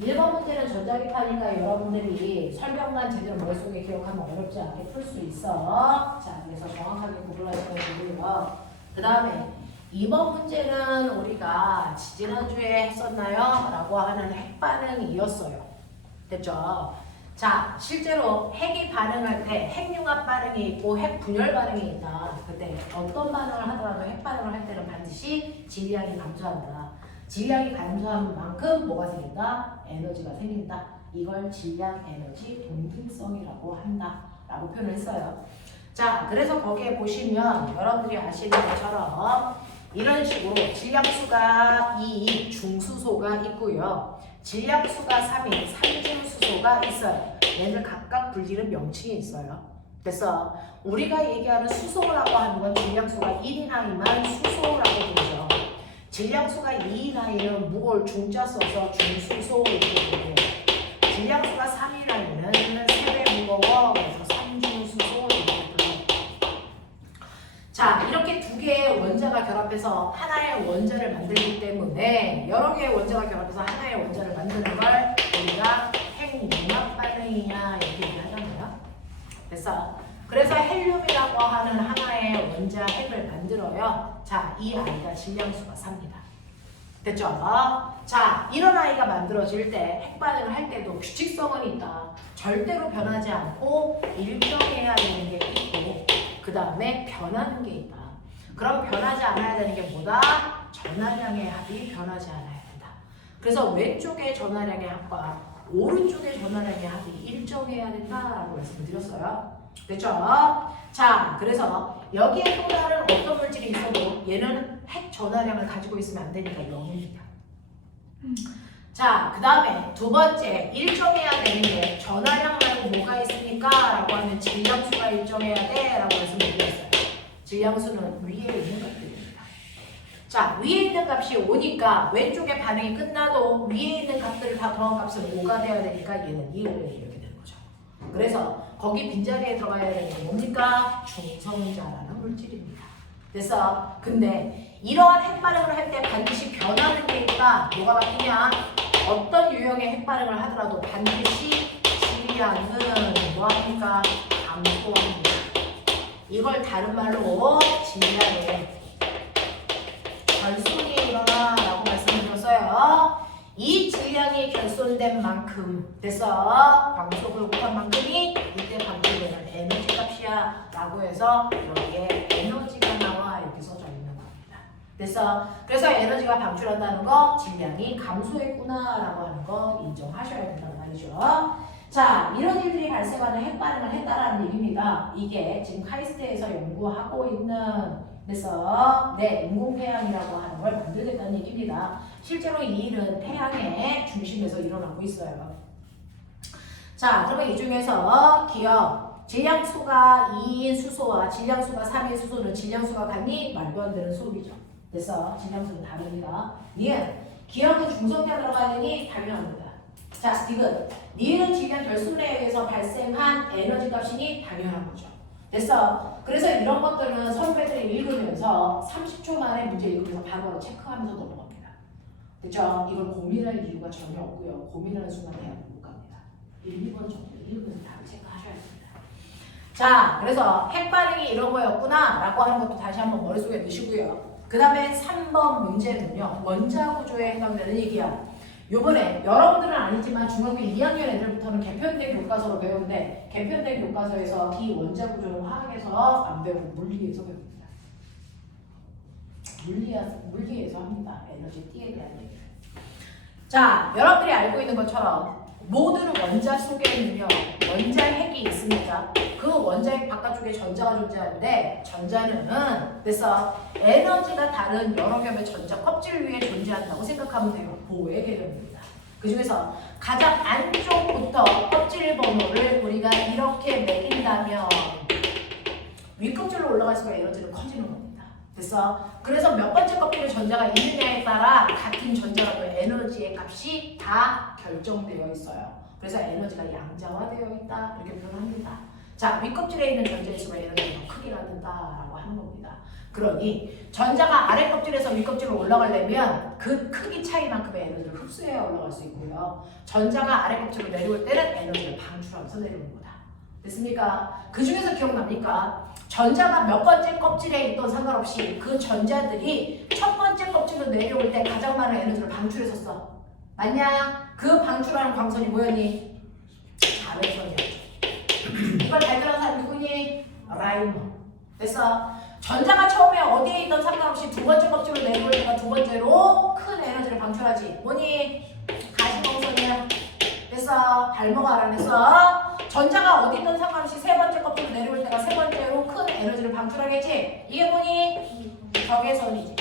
1번 문제는 전자기파니까 여러분들이 설명만 제대로 머릿속에 기억하면 어렵지 않게 풀 수 있어. 자, 그래서 정확하게 구분하시면 되고요. 그 다음에 2번 문제는 우리가 지지난주에 했었나요? 라고 하는 핵반응이었어요. 됐죠? 자, 실제로 핵이 반응할 때 핵융합 반응이 있고 핵 분열 반응이 있다. 그때 어떤 반응을 하더라도 핵 반응을 할 때는 반드시 질량이 감소한다. 질량이 감소한 만큼 뭐가 생긴다? 에너지가 생긴다. 이걸 질량 에너지 동등성이라고 한다. 라고 표현을 했어요. 자, 그래서 거기에 보시면 여러분들이 아시는 것처럼 이런 식으로 질량수가 2인 중수소가 있고요. 질량수가 3인 삼중수소가 있어요. 얘들 각각 불리는 명칭이 있어요. 그래서 우리가 얘기하는 수소라고 하는 건 질량수가 1인 하이만 수소라고 부르죠. 질량수가 2인 하이는 무골 중자 써서 중수소 이렇게 부르고요. 질량수가 3인 하이는 3배 무거워 그래서 삼중수소 이렇게 불러요. 자, 이렇게 두 개의 원자가 결합해서 하나의 원자를 만들기 때문에 여러 개의 원자가 결합해서 하나의 원자를 만드는 걸 우리가 핵융합 반응이냐 이렇게 얘기하잖아요. 그래서 헬륨이라고 하는 하나의 원자 핵을 만들어요. 자, 이 아이가 질량수가 3입니다. 됐죠? 자, 이런 아이가 만들어질 때 핵반응을 할 때도 규칙성은 있다. 절대로 변하지 않고 일정해야 되는 게 있고 그 다음에 변하는 게 있다. 그럼 변하지 않아야 되는 게 뭐다? 전하량의 합이 변하지 않아야 된다. 그래서 왼쪽의 전하량의 합과 오른쪽의 전하량의 합이 일정해야 된다라고 말씀드렸어요. 됐죠? 자, 그래서 여기에 또 다른 어떤 물질이 있어도 얘는 핵 전하량을 가지고 있으면 안 되니까 0입니다. 자, 그 다음에 두 번째 일정해야 되는 게 전하량 말고 뭐가 있습니까? 라고 하면 질량수가 일정해야 돼 라고 말씀드렸어요. 질량수는 위에 있는 것들입니다. 자, 위에 있는 값이 5니까 왼쪽에 반응이 끝나도 위에 있는 값들을 다 더한 값은 5가 돼야 되니까 얘는 2, 5에 이렇게 되는 거죠. 그래서 거기 빈자리에 들어가야 되는 게 뭡니까? 중성자라는 물질입니다. 그래서 근데 이러한 핵반응을 할 때 반드시 변하는 게 있다. 뭐가 바뀌냐? 어떤 유형의 핵반응을 하더라도 반드시 질량은 뭐합니까? 감소합니다. 이걸 다른 말로 질량의 결손이 일어나 라고 말씀드렸어요. 이 질량이 결손된 만큼 그래서 광속을 곱한 만큼이 이때 방출되는 에너지 값이야 라고 해서 여기에 에너지가 나와 이렇게 써져 있는 겁니다. 그래서 에너지가 방출한다는 거 질량이 감소했구나 라고 하는 거 인정하셔야 된다는 말이죠. 자, 이런 일들이 발생하는 핵반응을 했다라는 얘기입니다. 이게 지금 카이스트에서 연구하고 있는 그래서 인공태양이라고 하는 걸 만들겠다는 얘기입니다. 실제로 이 일은 태양의 중심에서 일어나고 있어요. 자, 그러면 이 중에서 기억 질량수가 2인 수소와 질량수가 3인 수소는 질량수가 같니? 말도 안 되는 수업이죠. 그래서 질량수는 다릅니다. 니은 기억은 중성자 들어가느니 당연합니다. 자, 스티븐 니은은 질량 결손에 의해서 발생한 에너지 값이니 당연한 거죠. 그래서 이런 것들은 선배들이 읽으면서 30초 만에 문제 읽으면서 바로 체크하면서 넘어갑니다. 됐죠? 이걸 고민할 이유가 전혀 없고요. 고민하는 순간 대학 못 갑니다. 1, 2번 정도 읽으면서 바로 체크하셔야 됩니다. 자, 그래서 핵반응이 이런 거였구나 라고 하는 것도 다시 한번 머릿속에 넣으시고요. 그 다음에 3번 문제는요. 원자 구조에 해당되는 얘기야. 요번에 여러분들은 아니지만 중학교 2학년 애들부터는 개편된 교과서로 배우는데 개편된 교과서에서 이 원자 구조는 화학에서 안 배우고 물리에서 배웁니다. 물리에서 합니다. 에너지 T에 대한 얘기. 자, 여러분들이 알고 있는 것처럼 모든 원자 속에는요. 원자 핵이 있습니다. 그 원자 핵 바깥쪽에 전자가 존재하는데 전자는 그래서 에너지가 다른 여러 겹의 전자 껍질 위에 존재한다고 생각하면 돼요. 보호의 개념입니다. 그 중에서 가장 안쪽부터 껍질 번호를 우리가 이렇게 매긴다면 윗껍질로 올라갈수록 에너지는 커지는 겁니다. 그래서 몇 번째 껍질에 전자가 있느냐에 따라 같은 전자라도 에너지의 값이 다 결정되어 있어요. 그래서 에너지가 양자화되어 있다 이렇게 표현합니다. 자, 윗껍질에 있는 전자일수가 에너지가 더 크게 갖는다라고 하는 겁니다. 그러니 전자가 아래 껍질에서 윗껍질로 올라가려면 그 크기 차이만큼의 에너지를 흡수해야 올라갈 수 있고요. 전자가 아래 껍질로 내려올 때는 에너지를 방출하면서 내려오는 거다. 됐습니까? 그 중에서 기억납니까? 전자가 몇 번째 껍질에 있던 상관없이 그 전자들이 첫 번째 껍질로 내려올 때 가장 많은 에너지를 방출했었어. 맞냐? 그 방출하는 광선이 뭐였니? 자외선이었죠. 이걸 발견한 사람이 누구니? 라이머. 됐어? 전자가 처음에 어디에 있던 상관없이 두 번째 껍질로 내려올 때가 두 번째로 큰 에너지를 방출하지. 뭐니? 가시광선이야. 됐어? 발모가 알아냈어? 전자가 어디 있던 상관없이 세 번째 껍질로 내려올 때가 세 번째로 큰 에너지를 방출하겠지? 이게 뭐니? 적외선이지.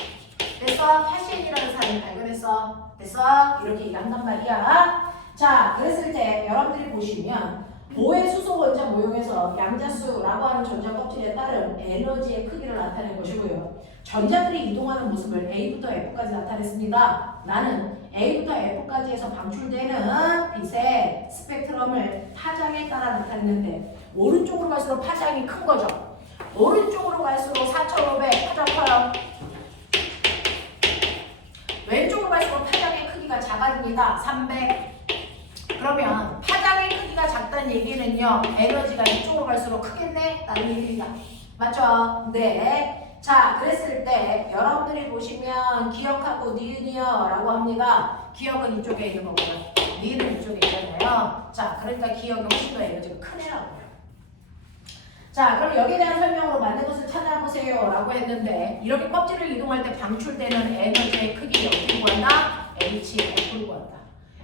됐어? 파시인이라는 사람이 발견했어. 됐어? 이렇게 얘기한단 말이야. 자, 그랬을 때 여러분들이 보시면 보의 수소 원자 모형에서 양자수라고 하는 전자 껍질에 따른 에너지의 크기를 나타낸 것이고요. 전자들이 이동하는 모습을 A부터 F까지 나타냈습니다. 나는 A부터 F까지에서 방출되는 빛의 스펙트럼을 파장에 따라 나타냈는데 오른쪽으로 갈수록 파장이 큰 거죠. 오른쪽으로 갈수록 4500 파장 커요. 왼쪽으로 갈수록 파장의 크기가 작아집니다. 300. 그러면 파장의 크기가 작다는 얘기는요, 에너지가 이쪽으로 갈수록 크겠네? 라는 얘기입니다. 맞죠? 네. 자, 그랬을 때 여러분들이 보시면 기억하고 니은이요라고 합니다. 기억은 이쪽에 있는 거고요. 니은은 이쪽에 있잖아요. 자, 그러니까 기억이 훨씬 더 에너지가 큰 애라고요. 자, 그럼 여기에 대한 설명으로 맞는 것을 찾아보세요 라고 했는데 이렇게 껍질을 이동할 때 방출되는 에너지의 크기 어디로 구한다? HF로 구한다.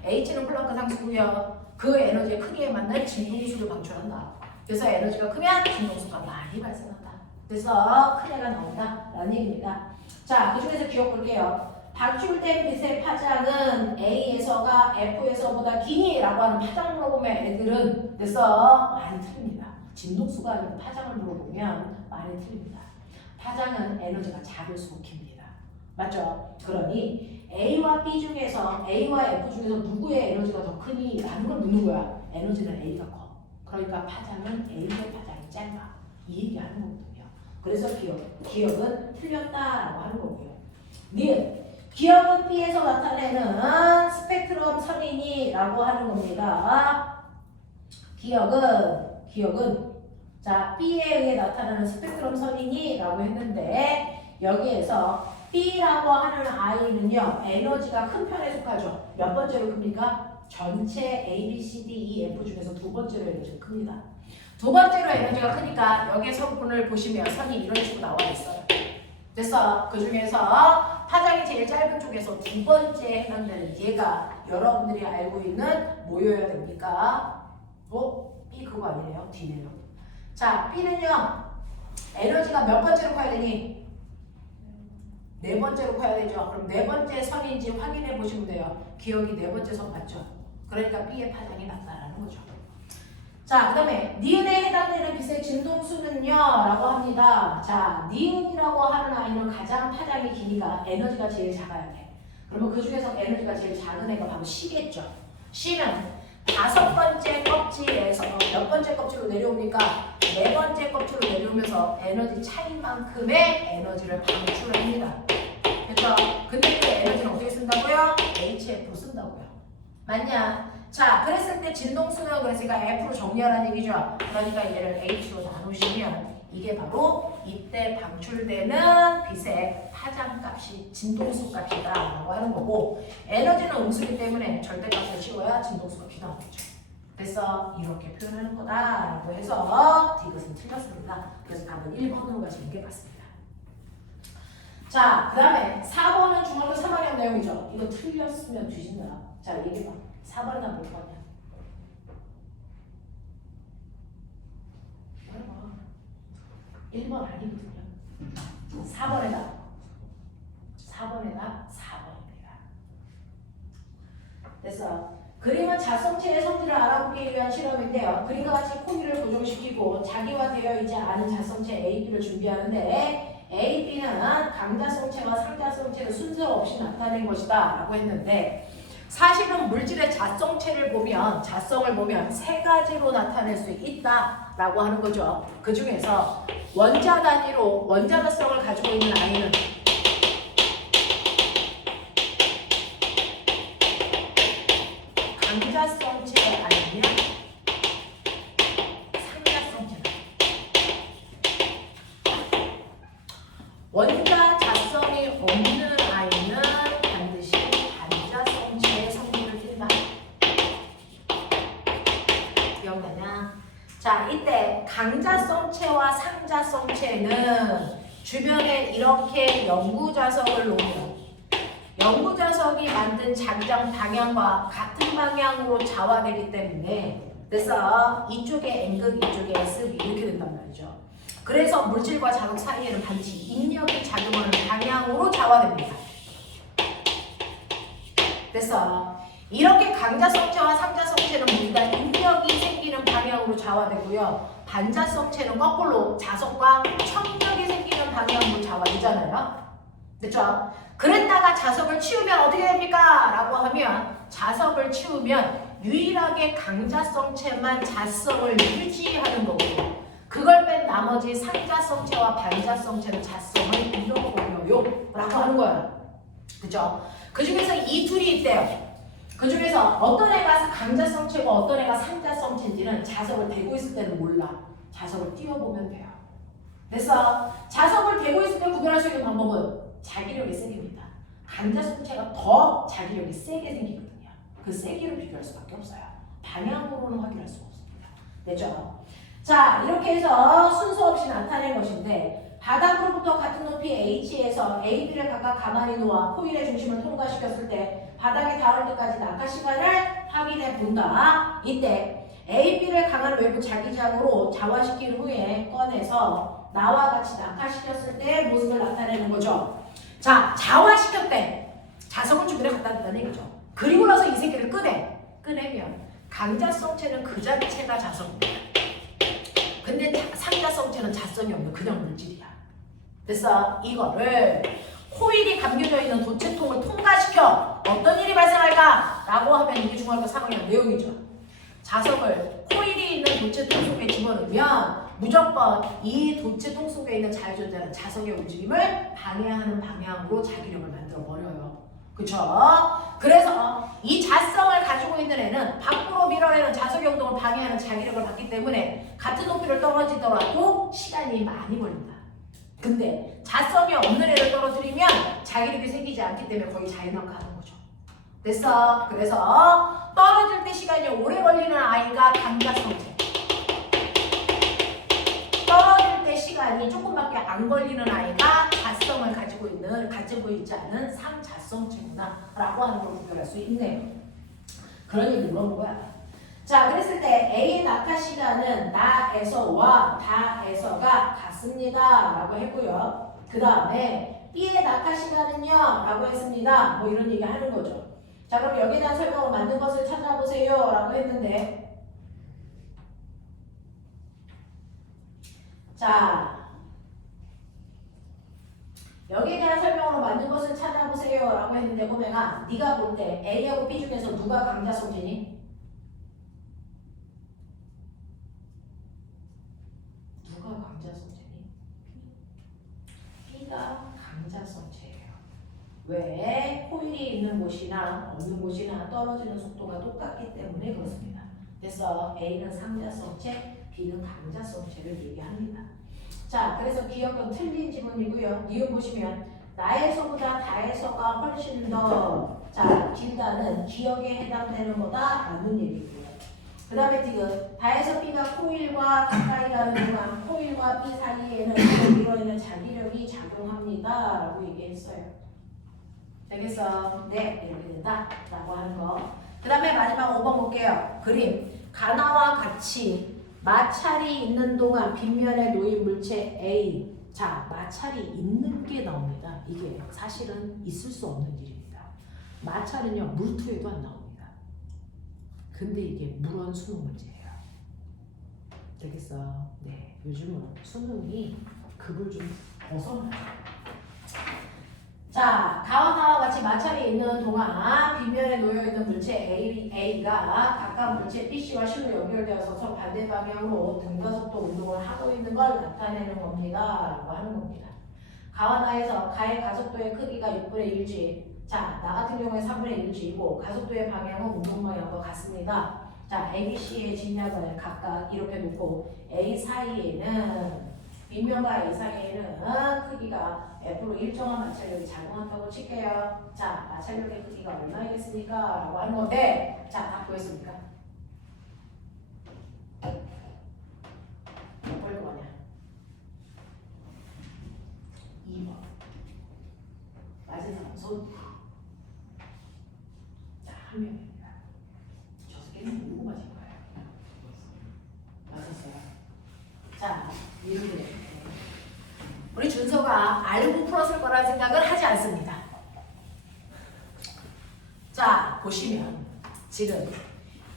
H는 플랑크 상수고요. 그 에너지의 크기에 맞는 진동수를 방출한다. 그래서 에너지가 크면 진동수가 많이 발생한다. 그래서 큰 애가 나온다 라는 얘기입니다. 자, 그 중에서 기억 볼게요. 방출된 빛의 파장은 A에서가 F에서보다 기니 라고 하는 파장을 물어보면 애들은 그래서 많이 틀립니다. 진동수가 아니고 파장을 물어보면 많이 틀립니다. 파장은 에너지가 작을수록 깁니다. 맞죠? 그러니 A와 B 중에서 A와 F 중에서 누구의 에너지가 더 크니? 라는 걸 묻는 거야. 에너지는 A가 커. 그러니까 파장은 A의 파장이 짧아. 이 얘기하는 거거든요. 그래서 기억은 틀렸다라고 하는 거고요. 니은 기억은 B에서 나타내는 스펙트럼 선이니라고 하는 겁니다. 기억은 자 B에 의해 나타나는 스펙트럼 선이니라고 했는데 여기에서 B라고 하는 I는요 에너지가 큰 편에 속하죠. 몇 번째로 큽니까? 전체 A, B, C, D, E, F 중에서 두 번째로 에너지가 큽니다. 두 번째로 에너지가 크니까 여기에 성분을 보시면 선이 이런 식으로 나와 있어요. 됐어. 그 중에서 파장이 제일 짧은 쪽에서 두 번째 해당되는 얘가 여러분들이 알고 있는 뭐여야 됩니까? B 그거 아니네요. D네요. 자, B는요 에너지가 몇 번째로 커야 되니? 네 번째로 커야 되죠. 그럼 네 번째 선인지 확인해 보시면 돼요. 기억이 네 번째 선 맞죠? 그러니까 B의 파장이 낮다라는 거죠. 자, 그 다음에 니은에 해당되는 빛의 진동수는요 라고 합니다. 자, 니은이라고 하는 아이는 가장 파장이 기니까 에너지가 제일 작아야 돼. 그러면 그 중에서 에너지가 제일 작은 애가 바로 C겠죠. C는 다섯 번째 껍질에서 몇 번째 껍질로 내려옵니까? 네 번째 껍질로 내려오면서 에너지 차이만큼의 에너지를 방출합니다. 그렇죠? 근데 그 에너지는 어떻게 쓴다고요? HF로 쓴다고요. 맞냐? 자, 그랬을 때 진동수는 그랬으니까 F로 정리하라는 얘기죠. 그러니까 얘를 H로 나누시면 이게 바로 이때 방출되는 빛의 파장값이 진동수 값이다 라고 하는 거고 에너지는 음수기 때문에 절대값을 씌워야 진동수 값이 나오겠죠. 그래서 이렇게 표현하는 거다 라고 해서 이것은 틀렸습니다. 그래서 답은 1번으로 가시는 게 맞습니다. 자, 그 다음에 4번은 중학교 3학년 내용이죠. 이거 틀렸으면 뒤진다. 자, 얘기해봐. 4번은 다 볼 거냐? 말해봐. 1번 아니거든요. 4번에다 4번입니다. 됐어. 그림은 자성체의 성질을 알아보기 위한 실험인데요. 그림과 같이 코기를 고정시키고 자기화되어 있지 않은 자성체 A, B를 준비하는데 A, B는 강자성체와 상자성체를 순서 없이 나타낸 것이다 라고 했는데 사실은 물질의 자성체를 보면 자성을 보면 세 가지로 나타낼 수 있다라고 하는 거죠. 그 중에서 원자 단위로 원자자성을 가지고 있는 아이는 강자성체 아니면 상자성체다. 원자 자성이 없는 아이는 반드시 반자성체의 성질을 띈다. 기억나냐? 자, 이때 강자성체와 상자성체는 주변에 이렇게 영구자석을 놓으면 영구자석이 만든 자기장 방향과 같은 방향으로 자화되기 때문에 그래서 이쪽에 N극, 이쪽에 S극 이렇게 된단 말이죠. 그래서 물질과 자극 사이에는 반드시 인력이 작용하는 방향으로 자화됩니다. 그래서 이렇게 강자성체와 상자성체는 모두 다 인력이 생기는 방향으로 자화되고요. 반자성체는 거꾸로 자석과 첨력이 생기는 방향으로 자화되잖아요. 그렇죠? 그랬다가 자석을 치우면 어떻게 됩니까? 라고 하면 자석을 치우면 유일하게 강자성체만 자성을 유지하는 거고 그걸 뺀 나머지 상자성체와 반자성체는 자성을 잃어버려요 라고 하는 거예요. 그죠? 그 중에서 이 둘이 있대요. 그 중에서 어떤 애가 강자성체고 어떤 애가 상자성체인지는 자석을 대고 있을 때는 몰라. 자석을 띄워보면 돼요. 그래서 자석을 대고 있을 때 구별할 수 있는 방법은 자기력이 생깁니다. 강자성체가 더 자기력이 세게 생기거든요. 그 세기로 비교할 수밖에 없어요. 방향으로는 확인할 수가 없습니다. 됐죠? 자, 이렇게 해서 순서 없이 나타낸 것인데 바닥으로부터 같은 높이 H에서 AB를 각각 가만히 놓아 코일의 중심을 통과시켰을 때 바닥에 닿을 때까지 낙하 시간을 확인해 본다. 이때 AB를 강한 외부 자기장으로 자화시킨 후에 꺼내서 나와 같이 낙하시켰을 때 모습을 나타내는 거죠. 자, 자화시켰대. 자석을 주변에 갖다 댔다는 얘기죠. 그리고 나서 이 새끼를 꺼내면 강자성체는 그 자체가 자석입니다. 근데 상자성체는 자성이 없는 그냥 물질이야. 그래서 이거를 코일이 감겨져 있는 도체통을 통과시켜 어떤 일이 발생할까? 라고 하면 이게 중학교 3학년 내용이죠. 자석을 코일이 있는 도체통 속에 집어넣으면 무조건 이 도체통 속에 있는 자유존재는 자석의 움직임을 방해하는 방향으로 자기력을 만들어버려요. 그쵸? 그래서 이 자성을 가지고 있는 애는 밖으로 밀어내는 자석의 운동을 방해하는 자기력을 받기 때문에 같은 높이를 떨어지더라도 시간이 많이 걸린다. 근데 자성이 없는 애를 떨어뜨리면 자기력이 생기지 않기 때문에 거의 자연낙하하는 거죠. 됐어? 그래서 떨어질 때 시간이 오래 걸리는 아이가 강자성체, 떨어질 때 시간이 조금밖에 안 걸리는 아이가 자성을 가지고 있지 않은 상자성체구나 라고 하는 걸 구별할 수 있네요. 그런 얘기 물어본 거야. 자, 그랬을 때 A의 낙하 시간은 나에서와 다에서가 같습니다 라고 했고요. 그 다음에 B의 낙하 시간은요 라고 했습니다. 뭐 이런 얘기 하는 거죠. 자, 그럼 여기에 대한 설명을 맞는 것을 찾아보세요 라고 했는데, 자, 여기에 대한 설명으로 맞는 것을 찾아보세요 라고 했는데 보면 네가 볼 때 A하고 B 중에서 누가 강자성체니? 누가 강자성체니? B가 강자성체예요. 왜? 코일이 있는 곳이나 없는 곳이나 떨어지는 속도가 똑같기 때문에 그렇습니다. 그래서 A는 상자성체, B는 강자성체를 얘기합니다. 자, 그래서 기억은 틀린 지문이고요. 니은 보시면 나에서보다 다에서가 훨씬 더 길다는 기억에 해당되는 거다라는 얘기고요. 그 다음에 지금 다에서 B가 코일과 가까이 가는 동안 코일과 B 사이에는 이뤄내는 자기력이 작용합니다 라고 얘기했어요. 되겠어? 네, 이렇게 된다 라고 하는 거. 그 다음에 마지막 5번 볼게요. 그림. 가나와 같이 마찰이 있는 동안 빗면에 놓인 물체 A. 자, 마찰이 있는 게 나옵니다. 이게 사실은 있을 수 없는 일입니다. 마찰은요, 물투에도 안 나옵니다. 근데 이게 물원 수능 문제예요. 되겠어? 네, 요즘은 수능이 급을 좀 벗어나요. 자, 가와나와 같이 마찰이 있는 동안 빗면에 놓여있는 물체 A가 가까운 물체 BC와 실로 연결되어서 서로 반대 방향으로 등가속도 운동을 하고 있는 걸 나타내는 겁니다. 라고 하는 겁니다. 가와나에서 가의 가속도의 크기가 6분의 1지. 자, 나 같은 경우에 3분의 1지이고 가속도의 방향은 운동 방향과 같습니다. 자, ABC의 진yak을 각각 이렇게 놓고 A 사이에는 빗면과 A 사이에는 크기가 F로 일정한 마찰력이 작용한다고 칠게요. 자, 마찰력의 크기가 얼마이겠습니까? 라고 하는 건데, 자, 다 보였습니까? 몇 번일 거냐? 2번. 맞은 사람 손. 자, 한 명입니다. 저 새끼는 누구 맞은 거예요? 맞았어요. 자, 이렇게 됩니다. 우리 준서가 알고 풀었을 거라는 생각을 하지 않습니다. 자, 보시면 지금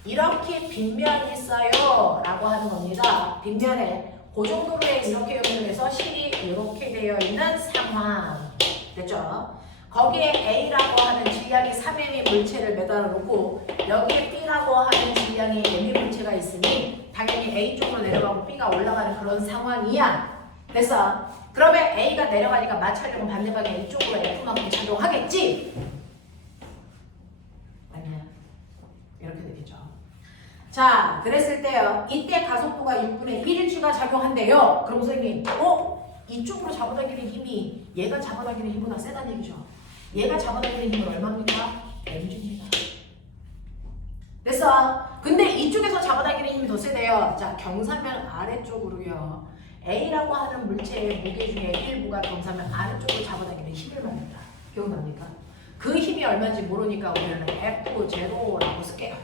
이렇게 빗면이 있어요 라고 하는 겁니다. 빗면에 그 정도로 이렇게 연결해서 실이 이렇게 되어 있는 상황 됐죠? 거기에 A라고 하는 질량이 3M의 물체를 매달아 놓고 여기에 B라고 하는 질량이 M의 물체가 있으니 당연히 A 쪽으로 내려가고 B가 올라가는 그런 상황이야. 됐어? 그러면 A가 내려가니까 마찰력은 반대 방향 이쪽으로 F만큼 작용하겠지? 아니야. 이렇게 되겠죠. 자, 그랬을 때요. 이때 가속도가 6분의 1일주가 작용한대요. 그럼 선생님, 이쪽으로 잡아당기는 힘이 얘가 잡아당기는 힘보다 세다는 얘기죠. 얘가 잡아당기는 힘은 얼마입니까? mg입니다. 됐어? 근데 이쪽에서 잡아당기는 힘이 더 세대요. 자, 경사면 아래쪽으로요. A라고 하는 물체의 무게 중에 일부가 경사면 아래쪽으로 잡아당기는 힘을 말합니다. 기억납니까? 그 힘이 얼마인지 모르니까 우리는 F0라고 쓸게요.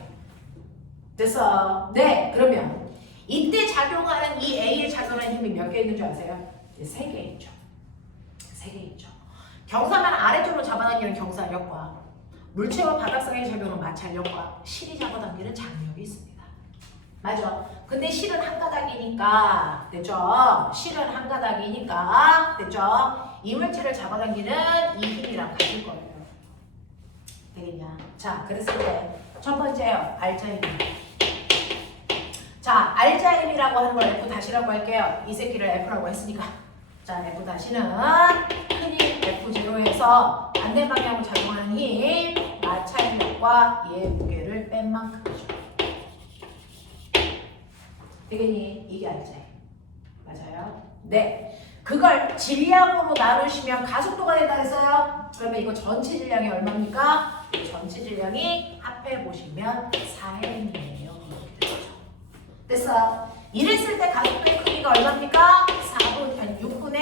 됐어? 네, 그러면 이때 작용하는 이 A에 작용하는 힘이 몇 개 있는 줄 아세요? 3개 있죠. 3개 있죠. 경사면 아래쪽으로 잡아당기는 경사력과 물체와 바닥상의 작용은 마찰력과 실이 잡아당기는 장력이 있습니다. 맞아. 근데 실은 한 가닥이니까, 됐죠? 실은 한 가닥이니까, 됐죠? 이 물체를 잡아당기는 이 힘이랑 같을 거예요. 되겠냐? 자, 그랬을 때 첫 번째요. 알자힘. 자, 알자힘이라고 하는 걸 F 다시라고 할게요. 이 새끼를 F라고 했으니까. 자, F 다시는 큰 힘 F0에서 반대 방향으로 작용하는 힘, 마찰력과 얘의 무게를 뺀 만큼이죠. 되겠니? 이게 알자힘. 맞아요? 네. 그걸 질량으로 나누시면 가속도가 된다 했어요. 그러면 이거 전체 질량이 얼마입니까? 전체 질량이 앞에 보시면 4m이에요. 됐어? 이랬을 때 가속도의 크기가 얼마입니까? 6분의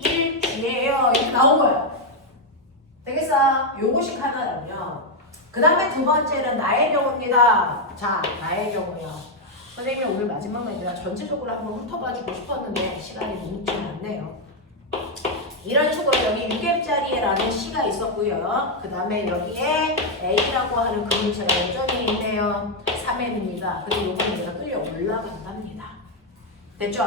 1g예요. 이렇게 나온 거예요. 되겠어? 요거식 하나라고요. 그 다음에 두 번째는 나의 경우입니다. 자, 나의 경우요. 선생님이 오늘 마지막 말이라 전체적으로 한번 훑어봐주고 싶었는데 시간이 너무 좀 많네요. 이런 식으로 여기 6M짜리라는 C가 있었고요. 그 다음에 여기에 A라고 하는 그림체가 여전히 있네요. 3M입니다. 근데 요거는 얘가 끌려 올라간답니다. 됐죠?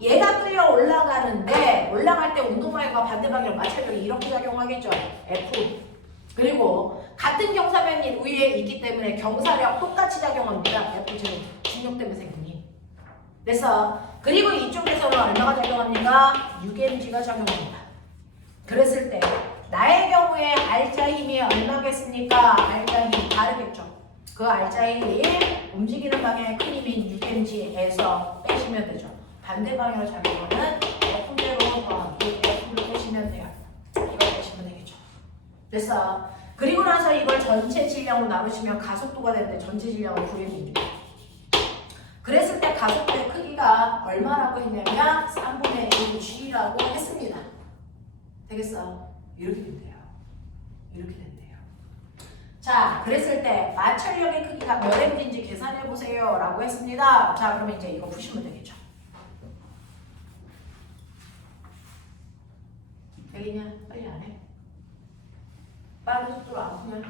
얘가 끌려 올라가는데 올라갈 때 운동방향과 반대 방향 마찰력이 이렇게 작용하겠죠. F. 그리고 같은 경사면 위에 있기 때문에 경사력 똑같이 작용합니다. F0 중력 때문에 생긴 힘. 그래서 그리고 이쪽에서는 얼마가 작용합니까? 6mg가 작용합니다. 그랬을 때 나의 경우에 알자 힘이 얼마겠습니까? 알자 힘 다르겠죠. 그 알자 힘이 움직이는 방향의 큰 힘인 6mg에서 빼시면 되죠. 반대 방향으로 작용하는 F0 더하기 F를 빼시면 돼요. 이걸 빼시면 되겠죠. 됐어. 그리고 나서 이걸 전체 질량으로 나누시면 가속도가 되는데 전체 질량은 9m입니다. 그랬을 때 가속도의 크기가 얼마라고 했냐면 3분의 1g라고 했습니다. 되겠어? 이렇게 된대요. 이렇게 된대요. 자, 그랬을 때 마찰력의 크기가 몇 m인지 계산해 보세요 라고 했습니다. 자, 그러면 이제 이거 푸시면 되겠죠. 되겠냐? 빨리 안 해? 빠른 속도로 안 푸냐?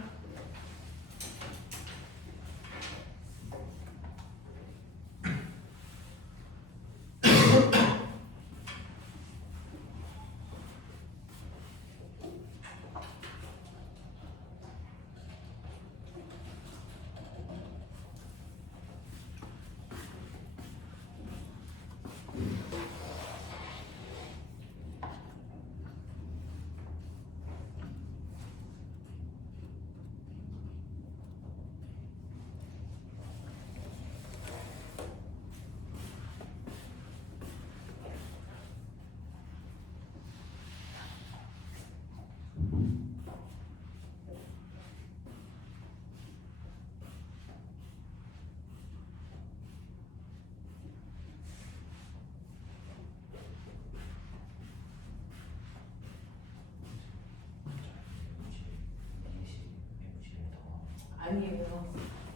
아니에요.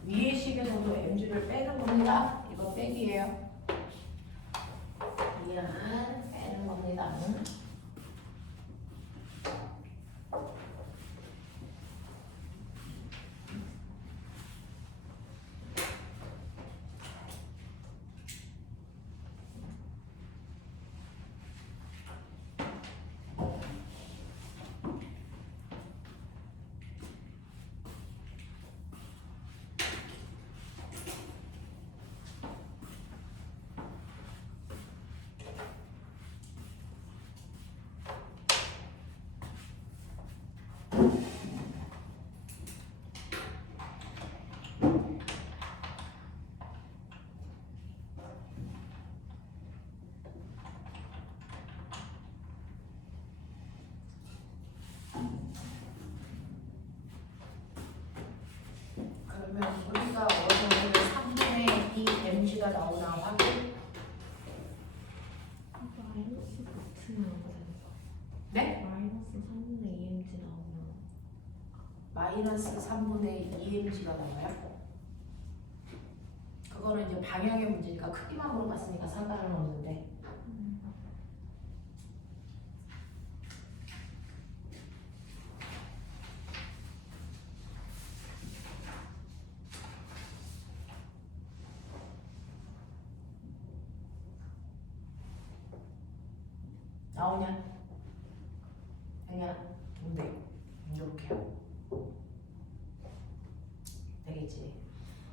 위의 식에서도 mg를 빼는 겁니다. 이거 빼기예요. 미안, 빼는 겁니다. 그러면 우리가 오늘 3분의 2 mg가 나오나 확인? 마이너스 같으면 네? 마이너스 3분의 2mg 나오면 마이너스 3분의 2mg가 나와요? 그거는 이제 방향의 문제니까 크기만 물어봤으니까 상관은 없는데 나오냐? 아니야? 근데 이렇게요. 되겠지.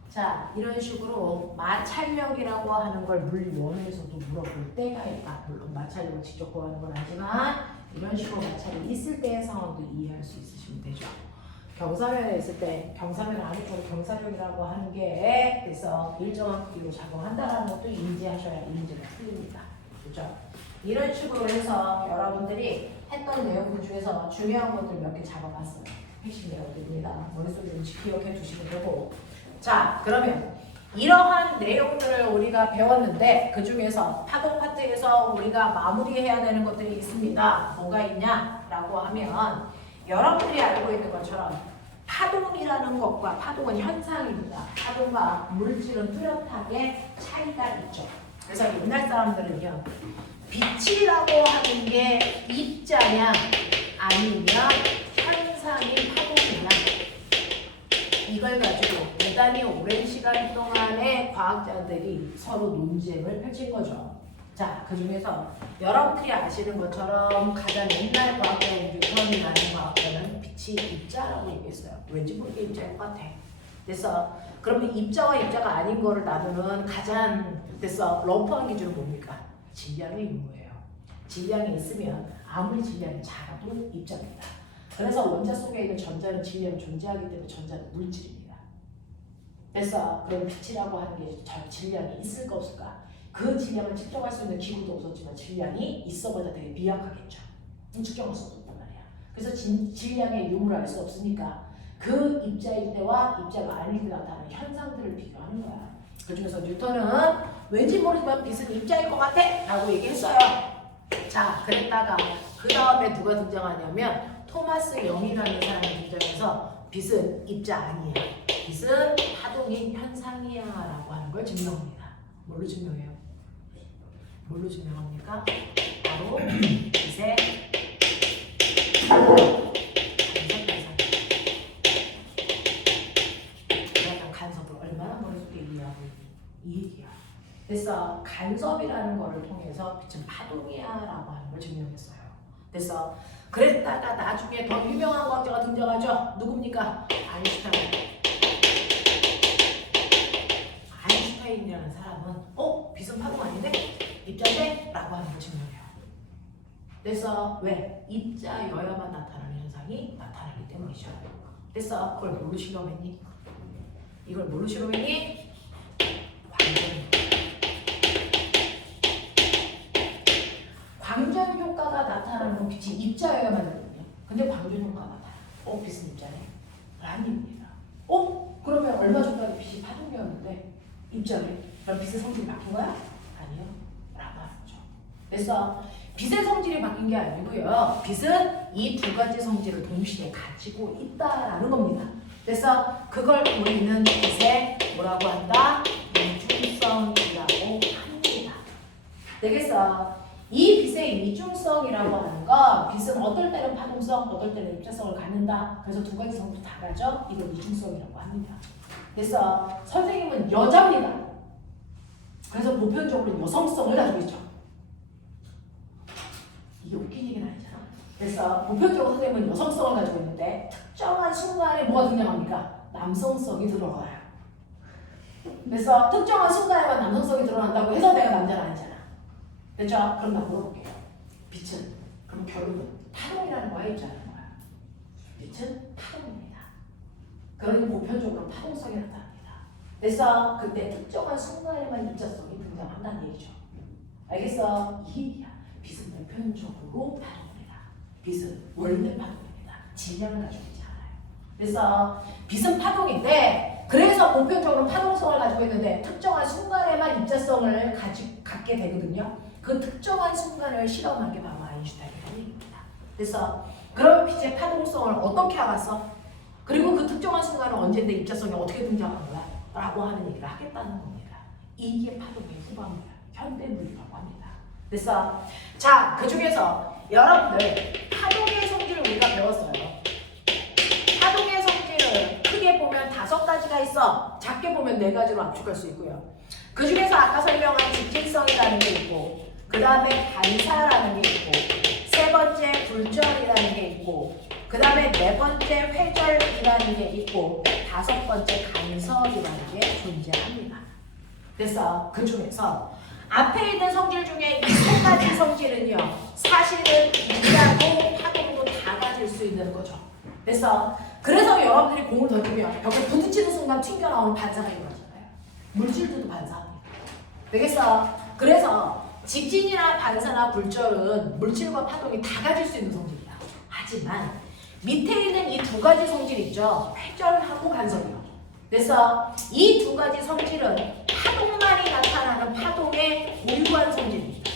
자, 이런 식으로 마찰력이라고 하는 걸 물리원에서도 물어볼 때가 있다. 물론 마찰력을 직접 구하는 건 아니지만 이런 식으로 마찰이 있을 때의 상황도 이해할 수 있으시면 되죠. 경사면에 있을 때 경사면 안쪽으로 경사력이라고 하는 게 그래서 일정한 크기로 작용한다는 것도 인지하셔야 문제가 풀립니다. 그렇죠? 이런 식으로 해서 여러분들이 했던 내용들 중에서 중요한 것들 몇 개 잡아봤어요. 핵심 내용들입니다. 머릿속에 좀 기억해 두시면 되고. 자, 그러면 이러한 내용들을 우리가 배웠는데 그 중에서 파동 파트에서 우리가 마무리해야 되는 것들이 있습니다. 뭐가 있냐라고 하면 여러분들이 알고 있는 것처럼 파동이라는 것과 파동은 현상입니다. 파동과 물질은 뚜렷하게 차이가 있죠. 그래서 옛날 사람들은요. 빛이라고 하는 게 입자냐 아니면 현상인 파동이냐 이걸 가지고 대단히 오랜 시간 동안에 과학자들이 서로 논쟁을 펼친 거죠. 자, 그 중에서 여러분들이 아시는 것처럼 가장 옛날 과학자인 뉴턴이라는 과학자는 빛이 입자라고 얘기했어요. 왠지 모르게 입자일 것 같아. 그래서 그러면 입자와 입자가 아닌 거를 나누는 가장 그래서 러프한 기준은 뭡니까? 질량의 유무예요. 질량이 있으면 아무리 질량이 작아도 입자입니다. 그래서 원자 속에 있는 전자는 질량이 존재하기 때문에 전자는 물질입니다. 그래서 그럼 빛이라고 하는 게 질량이 있을까 없을까? 그 질량을 측정할 수 있는 기구도 없었지만 질량이 있어보자 되게 미약하겠죠. 측정할 수 없단 말이야. 그래서 질량의 유무를 알 수 없으니까 그 입자일 때와 입자가 아닐 때 나타나는 현상들을 비교하는 거야. 그 중에서 뉴턴은 왠지 모르지만 빛은 입자일 것 같아 라고 얘기했어요. 자, 그랬다가 그 다음에 누가 등장하냐면 토마스 영이라는 사람이 등장해서 빛은 입자 아니야. 빛은 파동인 현상이야 라고 하는 걸 증명합니다. 뭘로 증명해요? 뭘로 증명합니까? 바로 빛의 간섭을 얼마나 머릿속에 이해하고 있니? 이 얘기야. 그래서 간섭이라는 거를 통해서 빛은 파동이야 라고 하는 걸 증명했어요. 그래서 그랬다가 나중에 더 유명한 과학자가 등장하죠. 누굽니까? 아인슈타인. 아인슈타인이라는 사람은 빛은 파동 아닌데? 입자인데? 라고 하는 걸 증명해요. 그래서 왜? 입자여야만 나타나는 현상이 나타나기 때문이죠. 그래서 그걸 뭘로 실험했니? 이걸 뭘로 실험했니? 광전 효과가 나타나는 건 빛이 입자여야만 되거든요. 근데 광전 효과가 나타나. 빛은 입자네. 아닙니다. 그러면 얼마 전까지 빛이 파동이었는데 입자네. 그럼 빛의 성질이 바뀐 거야? 아니요. 라고 하는 거죠. 그래서 빛의 성질이 바뀐 게 아니고요. 빛은 이 두 가지 성질을 동시에 가지고 있다라는 겁니다. 그래서 그걸 우리는 빛의 뭐라고 한다? 이중성이라고 합니다. 되겠어? 이 빛의 이중성이라고 하는 거, 빛은 어떨 때는 파동성, 어떨 때는 입자성을 갖는다. 그래서 두 가지 성질 다 가져. 이걸 이중성이라고 합니다. 그래서 선생님은 여자입니다. 그래서 보편적으로 여성성을 가지고 있죠. 이게 웃긴 얘기는 아니잖아. 그래서 보편적으로 선생님은 여성성을 가지고 있는데 특정한 순간에 뭐가 등장합니까? 남성성이 들어가요. 그래서 특정한 순간에만 남성성이 드러난다고 해서 내가 남자는 아니잖아. 됐죠? 그럼 나 물어볼게요. 빛은 그럼 결론은 파동이라는 거야, 입자라는 거야? 빛은 파동입니다. 그러니 보편적으로 파동성이 나타납니다. 그래서 그때 특정한 순간에만 입자성이 등장한다는 얘기죠. 알겠어? 이 얘기야. 빛은 보편적으로 파동입니다. 빛은 원래 파동입니다. 질량을 가지고 있지 않아요. 그래서 빛은 파동인데, 그래서 보편적으로 파동성을 가지고 있는데 특정한 순간에만 입자성을 갖게 되거든요. 그 특정한 순간을 실험한 게 바로 아인슈타인이라는 얘기입니다. 그래서 그런 빛의 파동성을 어떻게 알았어? 그리고 그 특정한 순간은 언제인데 입자성이 어떻게 등장한 거야? 라고 하는 얘기를 하겠다는 겁니다. 이게 파동의 후반부야. 현대물이라고 합니다. 그래서 자, 그 중에서 여러분들 파동의 성질을 우리가 배웠어요. 파동의 성질을 크게 보면 5가지가 있어. 작게 보면 4가지로 압축할 수 있고요. 그 중에서 아까 설명한 직진성이라는 게 있고, 그 다음에 반사라는 게 있고, 3번째 굴절이라는 게 있고, 그 다음에 4번째 회절이라는 게 있고, 5번째 간섭이라는 게 존재합니다. 그래서 그 중에서 앞에 있는 성질 중에 이 3가지 성질은요, 사실은 입자도 파동도 다 가질 수 있는 거죠. 그래서 여러분들이 공을 던지면 벽에 부딪히는 순간 튕겨나오는 반사가 일어나잖아요. 물질들도 반사합니다. 그래서 직진이나 반사나 굴절은 물질과 파동이 다 가질 수 있는 성질이다. 하지만 밑에 있는 이 2가지 성질 있죠. 회절하고 간섭이요. 그래서 이 2가지 성질은 파동만이 나타나는 파동의 고유한 성질입니다.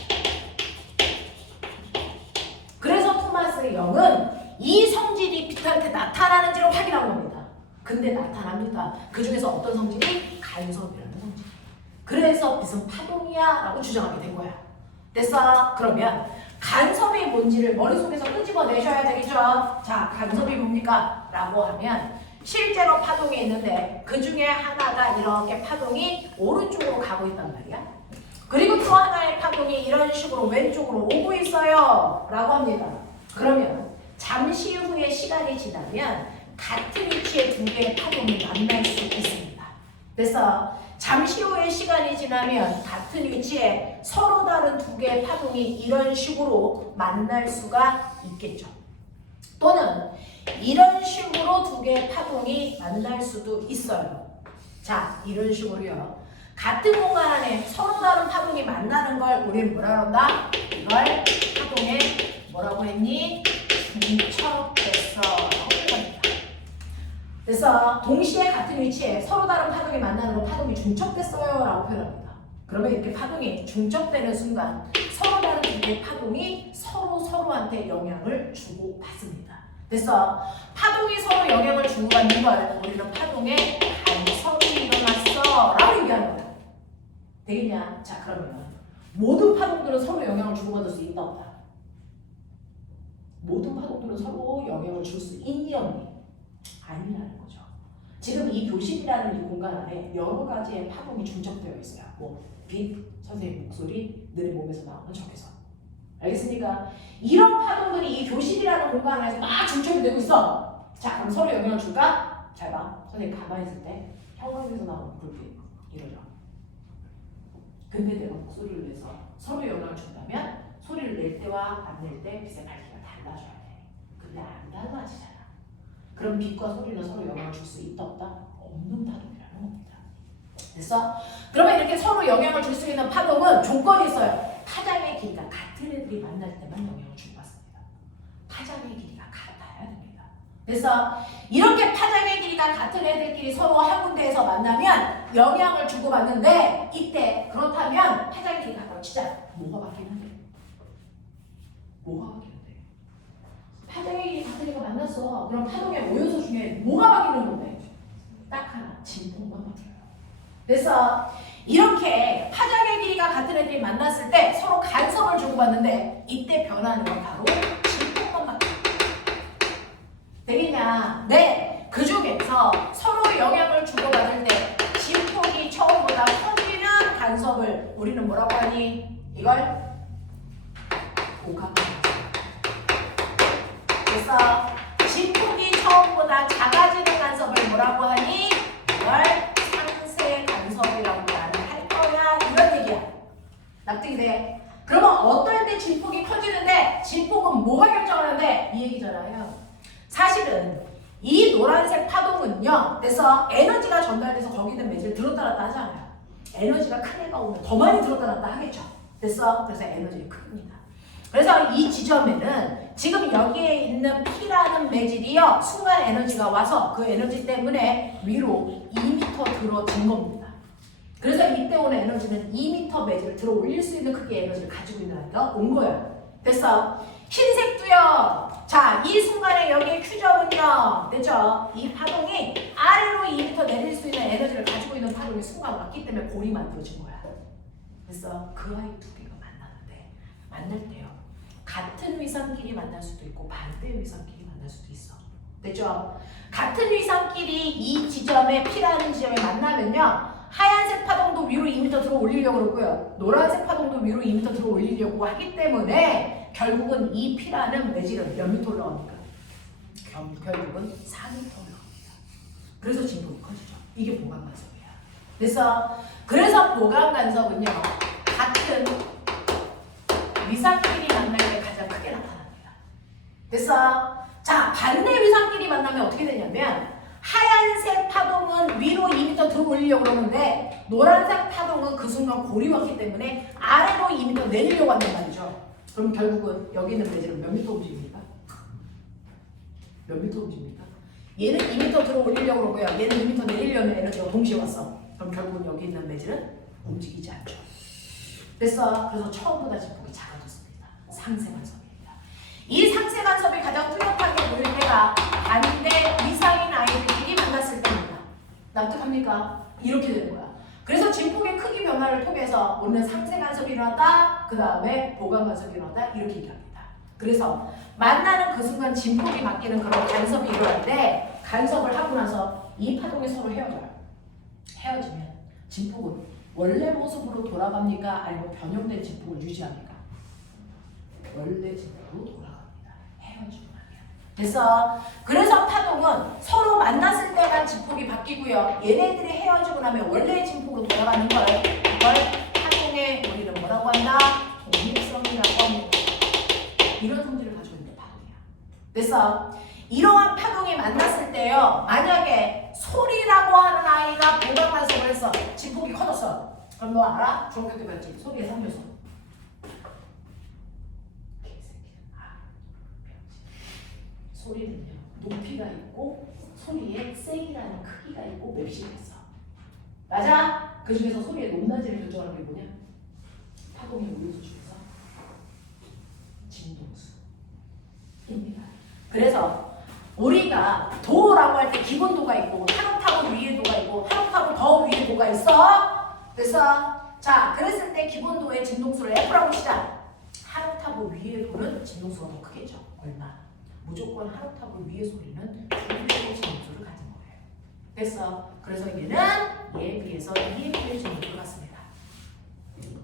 그래서 토마스 영은 이 성질이 빛한테 나타나는지를 확인한 겁니다. 근데 나타납니다. 그 중에서 어떤 성질이? 간섭이라는 성질. 그래서 빛은 파동이야 라고 주장하게 된 거야. 됐어? 그러면 간섭이 뭔지를 머릿속에서 끄집어내셔야 되겠죠? 자, 간섭이 뭡니까? 라고 하면 실제로 파동이 있는데 그 중에 하나가 이렇게 파동이 오른쪽으로 가고 있단 말이야. 그리고 또 하나의 파동이 이런 식으로 왼쪽으로 오고 있어요 라고 합니다. 그러면 잠시 후에 시간이 지나면 같은 위치의 2개의 파동이 만날 수 있습니다. 그래서 잠시 후에 시간이 지나면 같은 위치에 서로 다른 2개의 파동이 이런 식으로 만날 수가 있겠죠. 또는 이런 식으로 2개의 파동이 만날 수도 있어요. 자, 이런 식으로요. 같은 공간 안에 서로 다른 파동이 만나는 걸 우리는 뭐라 그런다? 이걸 파동의 뭐라고 했니? 중첩됐어 라고 합니다. 그래서 동시에 같은 위치에 서로 다른 파동이 만나는 걸 파동이 중첩됐어요 라고 표현합니다. 그러면 이렇게 파동이 중첩되는 순간 서로 다른 2개의 파동이 서로한테 영향을 주고받습니다. 그래서 파동이 서로 영향을 주고받는 걸 우리는 파동의 간섭이 일어났어 라고 얘기하는 거예요. 되겠냐? 자, 그러면 모든 파동들은 서로 영향을 주고받을 수 있다 없다? 모든 파동들은 서로 영향을 줄 수 있니 없니? 아니라는 거죠. 지금 이 교실이라는 이 공간 안에 여러 가지의 파동이 중첩되어 있어요. 뭐 빛, 선생님 목소리, 너네 몸에서 나오는 적외선. 알겠습니까? 이런 파동들이 이 교실이라는 공간 안에서 막 중첩이 되고 있어. 자, 그럼 서로 영향을 줄까? 잘 봐. 선생님 가만히 있을 때 형광에서 나오는 불빛 이러죠. 근데 내가 목소리를 내서 서로 영향을 준다면 소리를 낼 때와 안 낼 때 빛의 밝기가 달라져야 돼. 근데 안 달라지잖아. 그럼 빛과 소리는 서로 영향을 줄 수 있다 없다? 없는 파동이라는 겁니다. 그래서 그러면 이렇게 서로 영향을 줄 수 있는 파동은 조건이 있어요. 파장의 길이가 같은 애들이 만날 때만 영향을 주고받습니다. 파장의 길이가 같아야 됩니다. 그래서 이렇게 파장의 길이가 같은 애들끼리 서로 한 군데에서 만나면 영향을 주고받는데 이때 그렇다면 파장의 길이가 같치자 뭐가 바뀌는데? 뭐가 바뀌는데? 파장의 길이 같은 애가 만났어. 그럼 파동의 오요소 중에 뭐가 바뀌는 건데? 딱 하나, 진폭만 바뀌어요. 그래서 이렇게 파장의 길이가 같은 애들이 만났을 때 서로 간섭을 주고받는데 이때 변하는 건 바로 진폭만 바뀌어요. 되겠냐? 네. 그 중에서 서로 영향을 주고받을 때 진폭이 처음보다 커지는 간섭을 우리는 뭐라고 하니? 이걸 고감 간섭. 그래서 진폭이 처음보다 작아지는 간섭을 뭐라고 하니? 이걸 상세 간섭이라고 할 거야. 이런 얘기야. 납득이 돼? 그러면 어떨 때 진폭이 커지는데 진폭은 뭐가 결정하는데? 이 얘기잖아요. 사실은 이 노란색 파동은요. 그래서 에너지가 전달돼서 거기 있는 매질을 들었다 놨다 하잖아요. 에너지가 큰 애가 오면 더 많이 들었다 놨다 하겠죠. 그래서 에너지가 큽니다. 그래서 이 지점에는 지금 여기에 있는 P라는 매질이요. 순간 에너지가 와서 그 에너지 때문에 위로 2m 들어진 겁니다. 그래서 이때 오는 에너지는 2m 매질을 들어 올릴 수 있는 크기의 에너지를 가지고 있는 아이가 온 거예요. 됐어? 흰색도요. 자, 이 순간에 여기에 Q점은요. 됐죠? 이 파동이 아래로 2m 내릴 수 있는 에너지를 가지고 있는 파동이 순간 왔기 때문에 골이 만들어진 거야. 그래서 그 아이 두 개가 만나는데 만날 때요. 같은 위상끼리 만날 수도 있고 반대 위상끼리 만날 수도 있어. 됐죠? 같은 위상끼리 이 지점에 P라는 지점에 만나면요. 하얀색 파동도 위로 2m 들어 올리려고 그러고요. 노란색 파동도 위로 2m 들어 올리려고 하기 때문에 결국은 이 P라는 매질은 몇 미터 올라갑니까? 결국은 4m 올라갑니다. 그래서 진폭이 커지죠. 이게 보강 간섭이야. 그래서 보강 간섭은요. 같은 위상끼리 만날 때 가장 크게 나타납니다. 됐어? 자, 반대 위상끼리 만나면 어떻게 되냐면 하얀색 파동은 위로 2m 들어 올리려고 그러는데 노란색 파동은 그 순간 골이 왔기 때문에 아래로 2m 내리려고 한단 말이죠. 그럼 결국은 여기 있는 매질은 몇 미터 움직입니까? 몇 미터 움직입니까? 얘는 2m 들어 올리려고 그러고요. 얘는 2m 내리려는 에너지가 동시에 왔어. 그럼 결국은 여기 있는 매질은 움직이지 않죠. 그래서 처음보다 진폭이 작아졌습니다. 상세간섭입니다. 이 상세간섭이 가장 뚜렷하게 보일 때가 반대 위상인 아이들끼리 만났을 때입니다. 납득합니까? 이렇게 되는 거야. 그래서 진폭의 크기 변화를 통해서 오늘 상세간섭이 일어났다. 그 다음에 보강간섭이 일어났다. 이렇게 얘기합니다. 그래서 만나는 그 순간 진폭이 바뀌는 그런 간섭이 일어날 때 간섭을 하고 나서 이 파동이 서로 헤어져요. 헤어지면 진폭은 원래 모습으로 돌아갑니까? 아니면 변형된 진폭을 유지합니까? 원래 진폭으로 돌아갑니다. 헤어지고 나면. 그래서 파동은 서로 만났을 때만 진폭이 바뀌고요. 얘네들이 헤어지고 나면 원래의 진폭으로 돌아가는 걸 이걸 파동의 우리는 뭐라고 한다? 독립성이라고 합니다. 이런 성질을 가지고 있는 파동이야. 이러한 파동이 만났을 때요. 만약에 소리라고 하는 아이가 보강 간섭을 해서 진폭이 커졌어. 그럼 너 알아? 중학교 때 봤지? 소리의 3요소. 소리는요. 높이가 있고 소리의 세기라는 크기가 있고 맵시가 있어. 맞아? 그 중에서 소리의 높낮이를 결정하는 게 뭐냐? 파동의 요소 중에서 진동수입니다. 그래서 우리가 도라고 할 때 기본 도가 있고 한 옥타브 위에 도가 있고 한 옥타브 더 위에 도가 있어. 자, 그랬을 때 기본 도의 진동수를 F라고 치자. 한 옥타브 위의 도는 진동수가 더 크겠죠. 얼마? 무조건 한 옥타브 위의 소리는 2배의 진동수를 가진 거예요. 그래서 얘는 얘에 비해서 2의 비의 진동수를 갖습니다.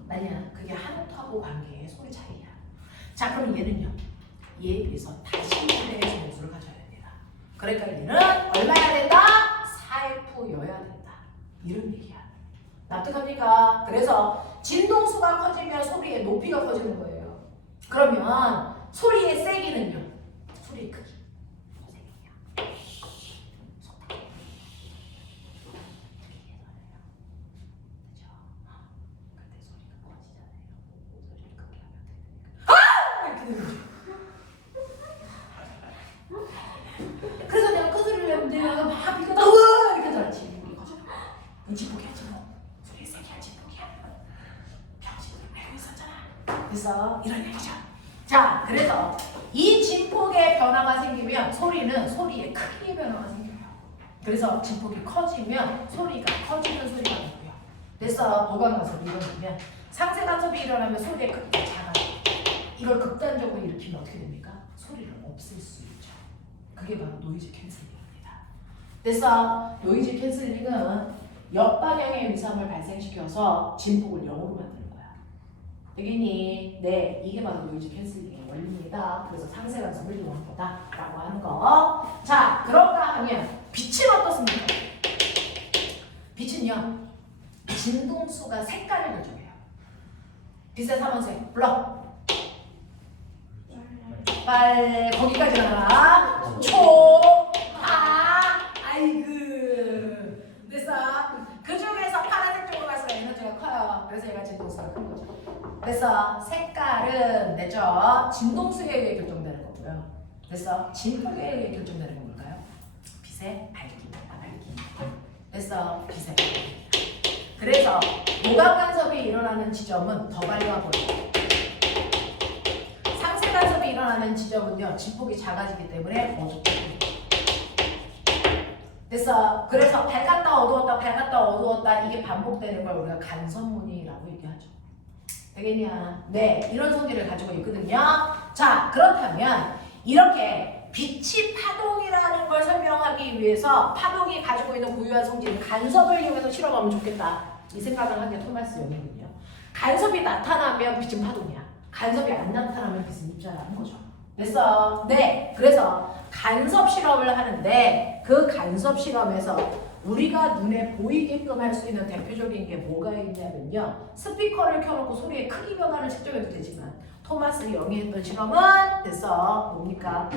만약 그게 한 옥타브 관계의 소리 차이야. 자, 그럼 얘는요. 얘에 비해서 다시 2배의 진동수를 가져야 됩니다. 그러니까 얘는 얼마야 된다? 4F여야 된다. 이런 얘기야. 납득합니까? 그래서 진동수가 커지면 소리의 높이가 커지는 거예요. 그러면 소리의 세기는요? 소리의 크기. 세기야. 그때 소리가 커지잖아요. 소리를 크게 하면 아! 이렇게 되는 거죠. 그래서 내가 그 소리를 내면 내가 막 비가 나와 이렇게 하잖아. 진폭이 커져. 이 진폭이야 진폭. 소리의 세기야 진폭이야. 병신이 알고 있었잖아. 그래서 이런 얘기죠. 자, 그래서 이 진폭의 변화가 생기면 소리는 소리의 크기의 변화가 생겨요. 그래서 진폭이 커지면 소리가 커지는 소리가 나고요. 그래서 보강간섭이 일어나면 상쇄간섭이 일어나면 소리의 크기가 작아요. 이걸 극단적으로 일으키면 어떻게 됩니까? 소리를 없앨 수 있죠. 그게 바로 노이즈 캔슬링입니다. 그래서 노이즈 캔슬링은 역방향의 위상을 발생시켜서 진폭을 0으로 만드는 거야. 되겠니? 네, 이게 바로 노이즈 캔슬링의 원리입니다. 그래서 상쇄간섭을 이용한 거다라고 하는 거. 자, 그런가 하면 빛은 어떻습니까? 빛은요, 진동수가 색깔을 결정해요. 빛의 삼원색 불러. 빨 거기까지 가라. 아이고. 됐어. 그 중에서 파란색 쪽으로 가서 에너지가 커요. 그래서 얘가 진동수가 큰 거죠. 그래서 색깔은 됐죠. 진동수에 의해 결정되는 거고요. 그래서 진폭에 의해 결정되는 건 뭘까요? 빛의 밝기. 됐어. 빛의 밝기. 그래서 보강간섭이 일어나는 지점은 더 빨리 와버려요. 상쇄간섭이 일어나는 지점은요, 진폭이 작아지기 때문에 어둡게. 됐어. 그래서 밝았다 어두웠다 밝았다 어두웠다 이게 반복되는 걸 우리가 간섭무늬라고 얘기하죠. 되겠냐? 네, 이런 성질을 가지고 있거든요. 자, 그렇다면 이렇게 빛이 파동이라는 걸 설명하기 위해서 파동이 가지고 있는 고유한 성질은 간섭을 이용해서 실험하면 좋겠다. 이 생각을 한 게 토마스 영이거든요. 간섭이 나타나면 빛은 파동이야. 간섭이 안 나타나면 빛은 입자라는 거죠. 됐어? 네. 그래서 간섭 실험을 하는데 그 간섭 실험에서 우리가 눈에 보이게끔 할 수 있는 대표적인 게 뭐가 있냐면요. 스피커를 켜놓고 소리의 크기 변화를 측정해도 되지만 토마스 영이 했던 실험은 됐어. 뭡니까?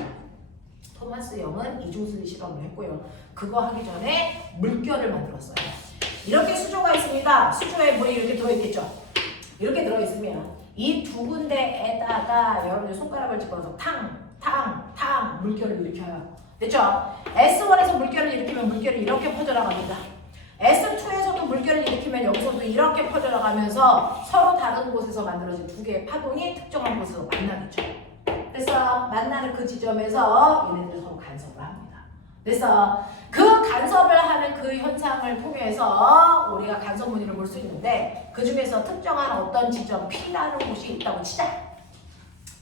토마스 영은 이중수리 실험을 했고요. 그거 하기 전에 물결을 만들었어요. 이렇게 수조가 있습니다. 수조에 물이 이렇게 들어있겠죠. 이렇게 들어있으면 이 두 군데에다가 여러분들 손가락을 집어서 탕 물결을 일으켜요. 됐죠? S1에서 물결을 일으키면 물결이 이렇게 퍼져나갑니다. S2에서도 물결을 일으키면 여기서도 이렇게 퍼져나가면서 서로 다른 곳에서 만들어진 두 개의 파동이 특정한 곳에서 만나겠죠. 그래서 만나는 그 지점에서 얘네들이 서로 간섭을 합니다. 그래서 그 간섭을 하는 그 현상을 통해서 우리가 간섭 무늬를 볼 수 있는데 그 중에서 특정한 어떤 지점 P라는 곳이 있다고 치자.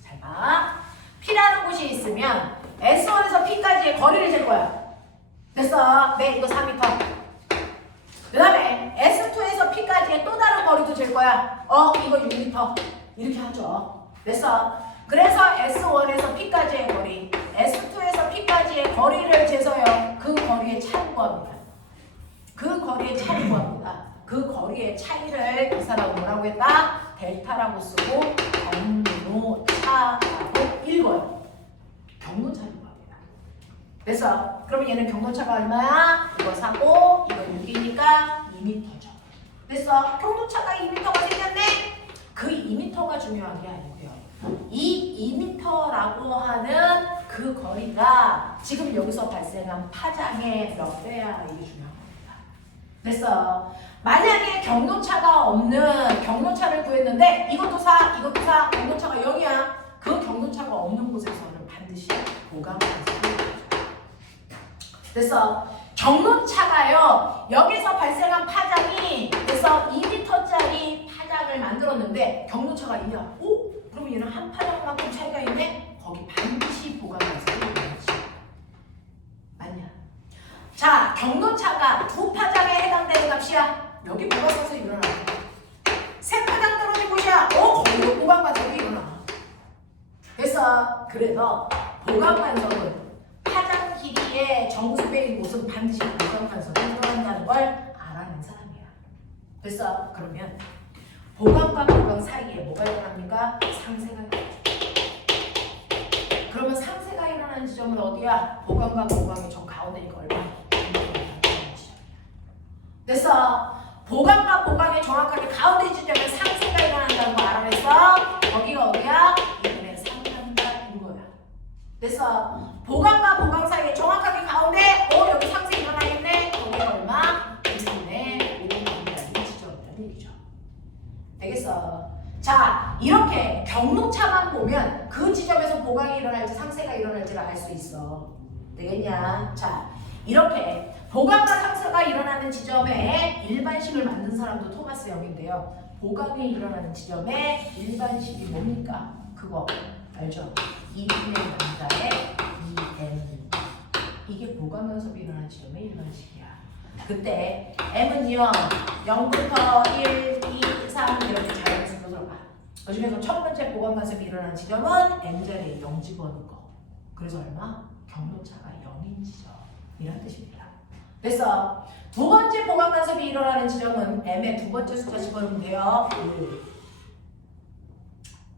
잘 봐. P라는 곳이 있으면 S1에서 P까지의 거리를 잴 거야. 됐어. 네, 이거 4m. 그 다음에 S2에서 P까지의 또 다른 거리도 잴 거야. 이거 6m. 이렇게 하죠. 됐어. 그래서 S1에서 P까지의 거리, S2에서 P까지의 거리를 재서요. 그 거리의 차를 구합니다. 그 거리의 차를 구합니다. 그 거리의 차이를 이 사람은 뭐라고 했다? 델타라고 쓰고 경로차라고 읽어요. 경로차를 구합니다. 그래서 그러면 얘는 경로차가 얼마야? 이거 4고 이거 6이니까 2m죠. 됐어? 경로차가 2m가 생겼네? 그 2m가 중요한 게 아니고요. 이 2m라고 하는 그 거리가 지금 여기서 발생한 파장의 몇 배야 이게 중요한 겁니다. 됐어? 만약에 경로차가 없는 경로차를 구했는데 이것도 4, 이것도 4, 경로차가 0이야. 그 경로차가 없는 곳에서는 반드시 보강간섭이 됐어? 경로차가요. 여기서 발생한 파장이 그래서 2m짜리 파장을 만들었는데 경로차가 2야. 오? 그럼 얘는 한 파장만큼 차이가 있네? 거기 반드시 보강간섭이 일어나지. 맞냐? 자, 경로차가 두 파장에 해당되는 값이야. 여기 보강간섭이 일어나. 세 파장 떨어진 곳이야. 거기도 보강간섭이 일어나. 그래서 보강간섭은 파장 길이의 정수배인 곳은 반드시 보강간섭이 일어난다는 걸 알아낸 사람이야. 됐어? 그러면 보강과 보강 사이에 뭐가 일어납니까? 상쇄가 일어나죠. 그러면 상쇄가 일어나는 지점은 어디야? 보강과 보강의 저 가운데니까 얼마? 됐어? 보강과 보강의 정확하게 가운데 지점에 상쇄가 일어난다는 거 알아냈어? 거기가 어디야? 이번에 상단과 이거야. 됐어? 보강과 보강 사이에 정확하게 가운데 여기 상쇄 일어나겠네? 거기가 얼마? 2분의 5분의 지점이라는 얘기죠. 되겠어? 자, 이렇게 경로차만 보면 그 지점에서 보강이 일어날지 상쇄가 일어날지를 알 수 있어. 되겠냐? 자, 이렇게 보강과 상쇄가 일어나는 지점에 일반식을 만든 사람도 토마스 영인데요. 보강이 일어나는 지점에 일반식이 뭡니까? 그거 알죠? 2분의 람다의 2m. 이게 보강 간섭이 일어나는 지점의 일반식이야. 그때 m은요 0부터 1, 2, 3 이렇게 자연수로 봐. 그 중에서 첫 번째 보강 간섭이 일어나는 지점은 m자리에 0 집어넣은 거. 그래서 얼마? 경로차가 0인 지점이라는 뜻입니다. 그래서 두 번째 보강 간섭이 일어나는 지점은 m의 두 번째 숫자 집어넣으면 돼요. 1.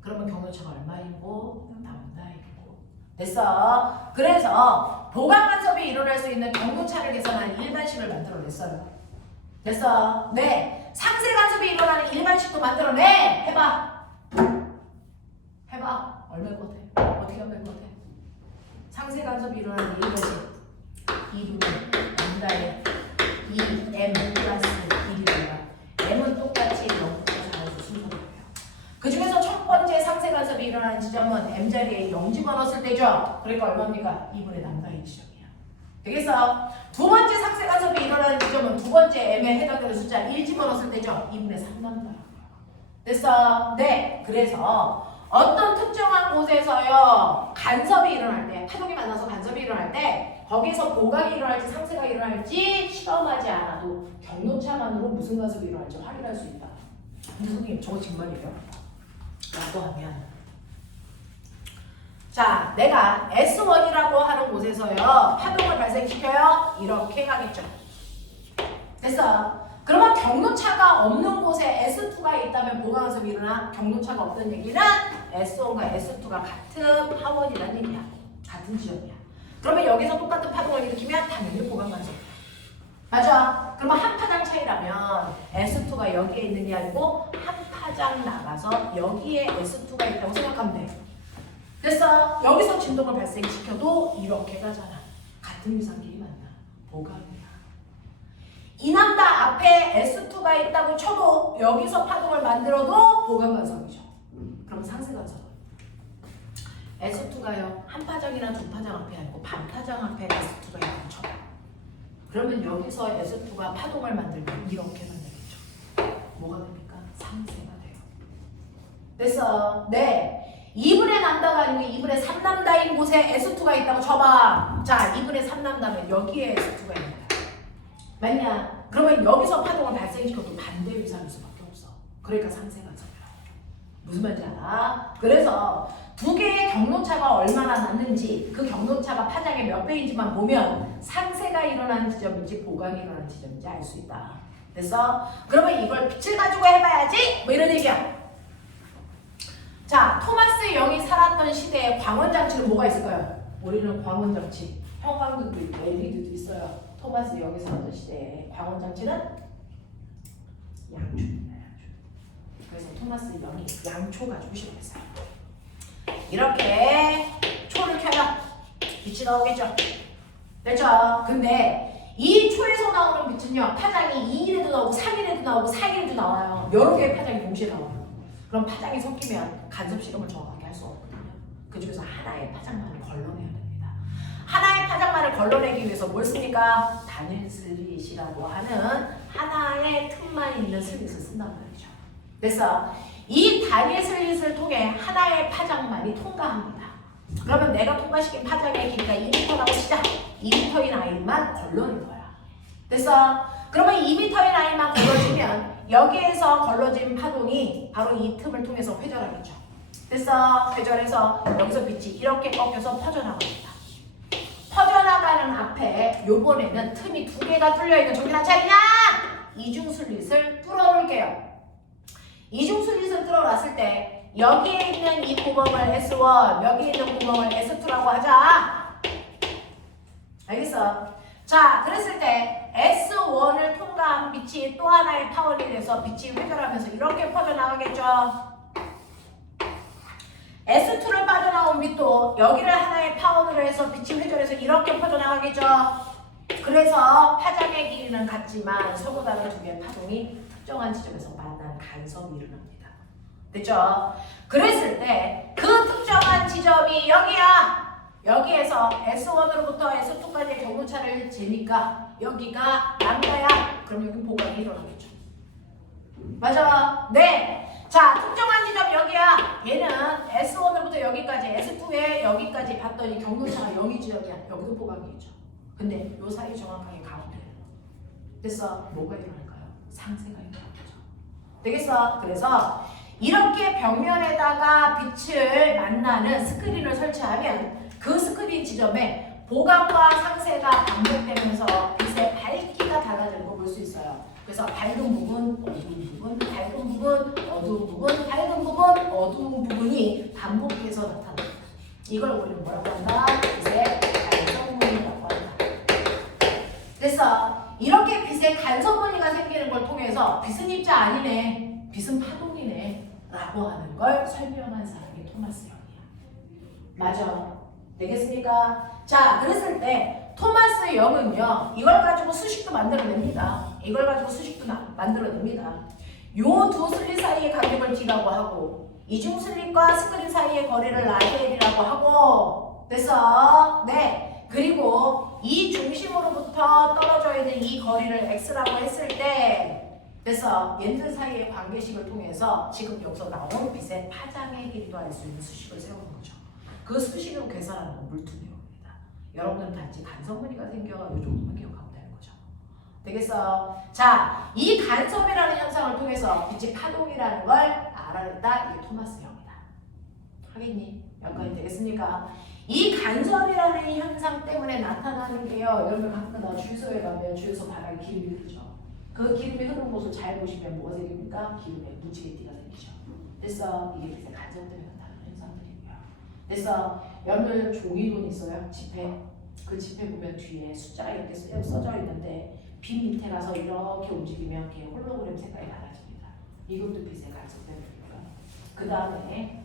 그러면 경로차가 얼마이고? 남다이고. 됐어. 그래서 보강 간섭이 일어날 수 있는 경로차를 계산한 일반식을 만들어냈어요. 됐어. 네. 상쇄 간섭이 일어나는 일반식도 만들어내. 해봐. 해봐. 얼마일 것 같아? 어떻게 하면 될 것 같아? 상쇄 간섭이 일어나는 일반식 2분의 람다의 2m 플러스 1이고요. m은 똑같이 0부터 4에서 순서대로예요. 그 중에서 첫 번째 상쇄 간섭이 일어나는 지점은 m자리에 0 집어넣었을 때죠. 그러니까 얼마입니까? 2분의 람다의 지점이야. 되겠어? 두 번째 상쇄 간섭이 일어나는 지점은 두 번째 m에 해당되는 숫자 1 집어넣었을 때죠. 2분의 3람다라고요. 됐어? 네. 그래서 어떤 특정한 곳에서요 간섭이 일어날 때, 파동이 만나서 간섭이 일어날 때 거기서 보강이 일어날지 상쇄가 일어날지 실험하지 않아도 경로차만으로 무슨 간섭이 일어날지 확인할 수 있다. 근데 선생님 저거 정말이에요? 라고 하면 자 내가 S1이라고 하는 곳에서요 파동을 발생시켜요 이렇게 가겠죠. 됐어? 그러면 경로차가 없는 곳에 S2가 있다면 보강 간섭이 일어나. 경로차가 없다는 얘기는 S1과 S2가 같은 파원이라는 얘기야. 같은 지점이야. 그러면 여기서 똑같은 파동을 일으키면 당연히 보강 간섭. 맞아? 그러면 한 파장 차이라면 S2가 여기에 있는 게 아니고 한 파장 나가서 여기에 S2가 있다고 생각하면 돼. 됐어? 여기서 진동을 발생시켜도 이렇게 가잖아. 같은 위상끼리 만나. 보강이야. 이 남다 앞에 S2가 있다고 쳐도 여기서 파동을 만들어도 보강 간섭이죠. 그럼 상쇄 간섭. S2가요 한 파장이나 두 파장 앞에 아니고 반 파장 앞에 S2가 있다고 쳐. 그러면 여기서 S2가 파동을 만들면 이렇게 만들겠죠. 뭐가 됩니까? 상쇄가 돼요. 됐어? 네. 2분의 람다가 아니고 2분의 3람다인 곳에 S2가 있다고 쳐봐. 자, 2분의 3람다면 여기에 S2가 있는 거야. 맞냐? 그러면 여기서 파동을 발생시켜도 반대 위상일 수밖에 없어. 그러니까 상쇄가 돼요. 무슨 말인지 알아? 그래서 두 개의 경로차가 얼마나 났는지 그 경로차가 파장의 몇 배인지만 보면 상쇄가 일어나는 지점인지 보강이 일어나는 지점인지 알 수 있다. 됐어? 그러면 이걸 빛을 가지고 해봐야지? 뭐 이런 얘기야. 자, 토마스 영이 살았던 시대에 광원장치는 뭐가 있을까요? 우리는 광원장치, 형광등도 있고 LED도 있어요. 토마스 영이 살았던 시대에 광원장치는 양초입니다. 양초. 그래서 토마스 영이 양초 가지고 실험했어요. 이렇게 초를 켜요. 빛이 나오겠죠? 됐죠? 근데 이 초에서 나오는 빛은요 파장이 2일에도 나오고 3일에도 나오고 4일에도 나와요. 여러 개의 파장이 동시에 나와요. 그럼 파장이 섞이면 간섭 실험을 정확하게 할 수 없거든요. 그 중에서 하나의 파장만을 걸러내야 됩니다. 하나의 파장만을 걸러내기 위해서 뭘 씁니까? 단일 슬릿이라고 하는 하나의 틈만 있는 슬릿을 쓴단 말이죠. 그래서 이 단일 슬릿을 통해 하나의 파장만이 통과합니다. 그러면 내가 통과시킨 파장의 길이가 2m라고 치자. 2m인 라인만 걸러낸 거야. 됐어? 그러면 2m인 라인만 걸러주면 여기에서 걸러진 파동이 바로 이 틈을 통해서 회절하겠죠. 됐어? 회절해서 여기서 빛이 이렇게 꺾여서 퍼져나갑니다. 퍼져나가는 앞에 요번에는 틈이 두 개가 뚫려있는 저기나 차리냐? 이중슬릿을 뚫어놓을게요. 이중슬릿을 뚫어놨을 때 여기에 있는 이 구멍을 S1, 여기에 있는 구멍을 S2라고 하자. 알겠어? 자, 그랬을 때 S1을 통과한 빛이 또 하나의 파원이 돼서 빛이 회절하면서 이렇게 퍼져나가겠죠. S2를 빠져나온 빛도 여기를 하나의 파원으로 해서 빛이 회절해서 이렇게 퍼져나가겠죠. 그래서 파장의 길이는 같지만 서로 다른 두 개의 파동이 특정한 지점에서 만난 간섭이 일어납니다. 됐죠? 그랬을 때 그 특정한 지점이 여기야. 여기에서 S1으로부터 S2까지의 경로차를 재니까 여기가 람다야. 그럼 여기 보강이 일어나겠죠. 맞아. 네. 자, 특정한 지점 여기야. 얘는 S1부터 여기까지, S2에 여기까지 봤더니 경도차가 0이 지점이야. 여기도 보강이겠죠. 근데 요 사이 정확하게 가운데. 됐어? 뭐가 일어날까요? 상세가 일어나겠죠. 되겠어? 그래서 이렇게 벽면에다가 빛을 만나는 스크린을 설치하면 그 스크린 지점에 보강과 상세가 반복되면서 빛의 밝기가 달라지는 걸 볼 수 있어요. 그래서 밝은 부분, 어두운 부분, 밝은 부분, 어두운 부분, 밝은 부분, 어두운 부분이 반복해서 나타납니다. 이걸 우리는 뭐라고 한다? 빛의 간섭무늬라고 한다. 그래서 이렇게 빛의 간섭무늬가 생기는 걸 통해서 빛은 입자 아니네, 빛은 파동이네 라고 하는 걸 설명한 사람이 토마스 영이야. 맞아. 되겠습니까? 자, 그랬을 때 토마스 영은요, 이걸 가지고 수식도 만들어냅니다. 이걸 가지고 수식도 만들어냅니다. 요 두 슬릿 사이의 간격을 D라고 하고 이중 슬릿과 스크린 사이의 거리를 RL이라고 하고, 됐어? 네. 그리고 이 중심으로부터 떨어져 있는 이 거리를 X라고 했을 때, 됐어? 얘들 사이의 관계식을 통해서 지금 여기서 나온 빛의 파장의 길이도 알 수 있는 수식을 세우는 거죠. 그 수식으로 계산하는 건 물투명입니다. 여러분들은 단지 간섭무늬가 생겨 이 정도만 기억하면 되는 거죠. 되겠어? 자, 이 간섭이라는 현상을 통해서 빛이 파동이라는 걸 알아냈다. 이게 토마스 영이다. 하겠니? 여기까지 되겠습니까? 이 간섭이라는 현상 때문에 나타나는 게요. 여러분 가끔가다 주유소에 가면 주유소 바닥에 기름이 흐르죠. 그 기름이 흐르는 곳을 잘 보시면 뭐가 생깁니까? 기름에 무지개띠가 생기죠. 됐어? 이게 빛의 간섭 때문에 나타나는 현상들이고요. 됐어? 여러분 종이돈 있어요? 지폐. 그 지폐 보면 뒤에 숫자가 이렇게 써져 있는데 빛 밑에 가서 이렇게 움직이면 이렇게 홀로그램 색깔이 달라집니다. 이것도 빛의 간섭 때문이고요. 그 다음에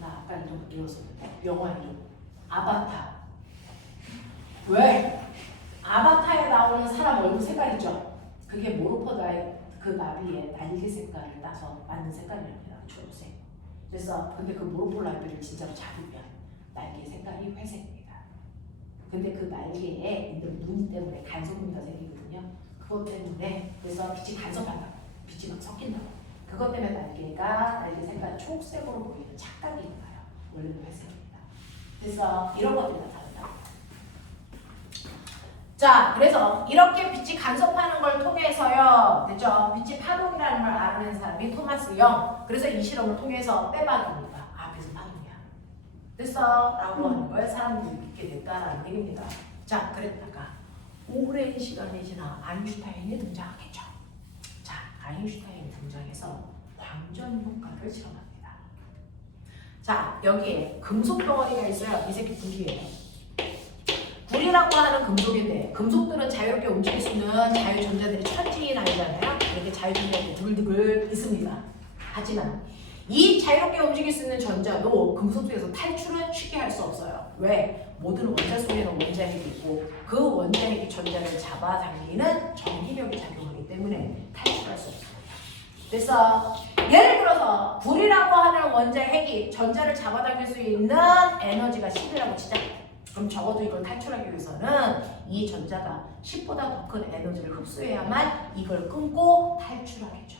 나 아까 이름 들었었는데 영화 이름 아바타. 왜? 아바타에 나오는 사람 얼굴 색깔이죠. 그게 모로포다의 그 나비의 날개 색깔을 따서 만든 색깔이랍니다. 초록색. 그래서 근데 그 모로포 라이브를 진짜로 잡으면 날개 색깔이 회색입니다. 근데 그 날개에 있는 무늬 때문에 간섭무늬가 생기거든요. 그것 때문에 그래서 빛이 간섭한다. 빛이 막 섞인다고. 그것 때문에 날개 색깔 초록색으로 보이는 착각이 일어나요. 원래는 회색입니다. 그래서 이런 것들이 나타난다. 자, 그래서 이렇게 빛이 간섭하는 걸 통해서요, 됐죠? 빛이 파동이라는 걸 알아낸 사람이 토마스 영. 그래서 이 실험을 통해서 빼박입니다. 아, 빛은 파동이야. 됐어? 라고 하는 걸 사람들이 믿게 됐다라는 얘기입니다. 자, 그랬다가 오랜 시간이 지나 아인슈타인이 등장하겠죠. 자, 아인슈타인이 등장해서 광전 효과를 실험합니다. 자, 여기에 금속 덩어리가 있어요. 이 새끼 불이에요. 불이라고 하는 금속인데 금속들은 자유롭게 움직일 수 있는 자유전자들이 천지인 아니잖아요. 이렇게 자유전자들이 두글두글 있습니다. 하지만 이 자유롭게 움직일 수 있는 전자도 금속 속에서 탈출은 쉽게 할 수 없어요. 왜? 모든 원자 속에는 원자핵이 있고 그 원자핵이 전자를 잡아당기는 전기력이 작용하기 때문에 탈출할 수 없습니다. 그래서 예를 들어서 불이라고 하는 원자핵이 전자를 잡아당길 수 있는 에너지가 10이라고 치자. 그럼 적어도 이걸 탈출하기 위해서는 이 전자가 10보다 더 큰 에너지를 흡수해야만 이걸 끊고 탈출하겠죠.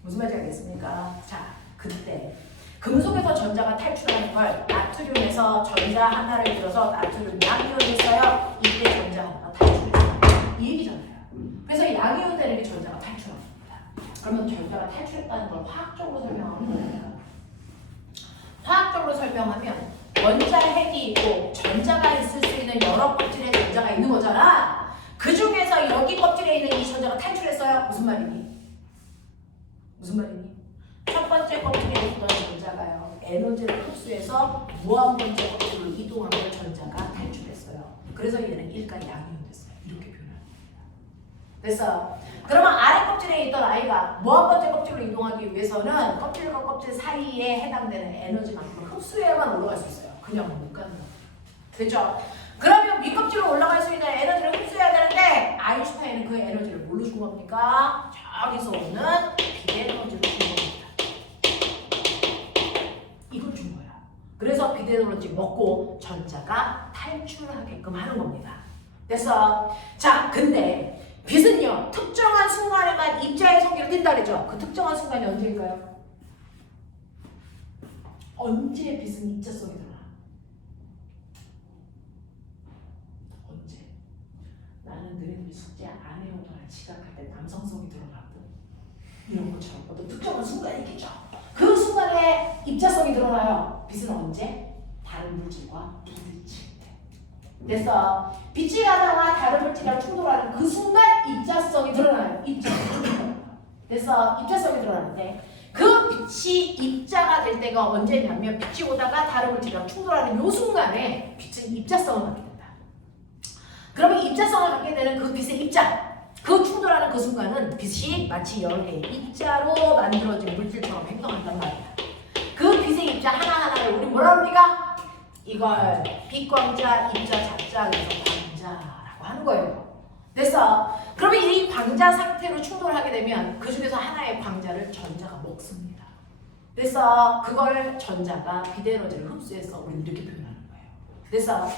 무슨 말인지 알겠습니까? 자, 그때 금속에서 전자가 탈출하는 걸 나트륨에서 전자 하나를 들어서 나트륨 양이온이 있어요. 이때 전자 하나가 탈출해요. 이 얘기잖아요. 그래서 양이온 대립이 전자가 탈출합니다. 그러면 전자가 탈출했다는 걸 화학적으로 설명하면 됩니다. 화학적으로 설명하면 원자핵이 있고 전자가 있을 수 있는 여러 껍질의 전자가 있는 거잖아. 그 중에서 여기 껍질에 있는 이 전자가 탈출했어요. 무슨 말이니? 무슨 말이니? 첫 번째 껍질에 있던 전자가요. 에너지를 흡수해서 무한 번째 껍질로 이동하면 전자가 탈출했어요. 그래서 얘는 1가 양이온 됐어요. 이렇게 표현합니다. 그래서 그러면 아래 껍질에 있던 아이가 무한 번째 껍질로 이동하기 위해서는 껍질과 껍질 사이에 해당되는 에너지만큼 흡수해야만 올라갈 수 있어요. 그냥 못 가는 거예요. 됐죠? 그러면 윗껍질로 올라갈 수 있는 에너지를 흡수해야 되는데 아인슈타인은 그 에너지를 뭘로 준 겁니까? 저기서 오는 비에너지를 준 겁니다. 이걸 준 거야. 그래서 비에너지 먹고 전자가 탈출하게끔 하는 겁니다. 됐어? 자, 근데 빛은요 특정한 순간에만 입자의 성질을 띈다 그랬죠? 그 특정한 순간이 언제일까요? 언제 빛은 입자성이 드러나? 언제? 나는 너희들이 숙제 안 해오거나 지각할 때 남성성이 드러나고 이런 것처럼 어떤 특정한 순간이 있겠죠. 그 순간에 입자성이 드러나요. 빛은 언제? 다른 물질과 부딪힐 때. 됐어. 빛이 가다가 다른 물질이랑 충돌하는 그 순간 입자성이 드러나요. 입자성이 드러나요. 됐어. 입자성이 드러나는데 그 빛이 입자가 될 때가 언제냐면 빛이 오다가 다른 물질이랑 충돌하는 이 순간에 빛은 입자성을 갖게 된다. 그러면 입자성을 갖게 되는 그 빛의 입자, 그 충돌하는 그 순간은 빛이 마치 여러 개의 입자로 만들어진 물질처럼 행동한단 말이야. 그 빛의 입자 하나하나를 우리 뭐라 합니까? 이걸 빛광자, 입자, 작자, 그래서 광자라고 하는 거예요. 됐어? 그러면 이 광자 상태로 충돌하게 되면 그 중에서 하나의 광자를 전자가 먹습니다. 됐어? 그걸 전자가 빛에너지를 흡수해서 우리는 이렇게 표현하는 거예요. 됐어?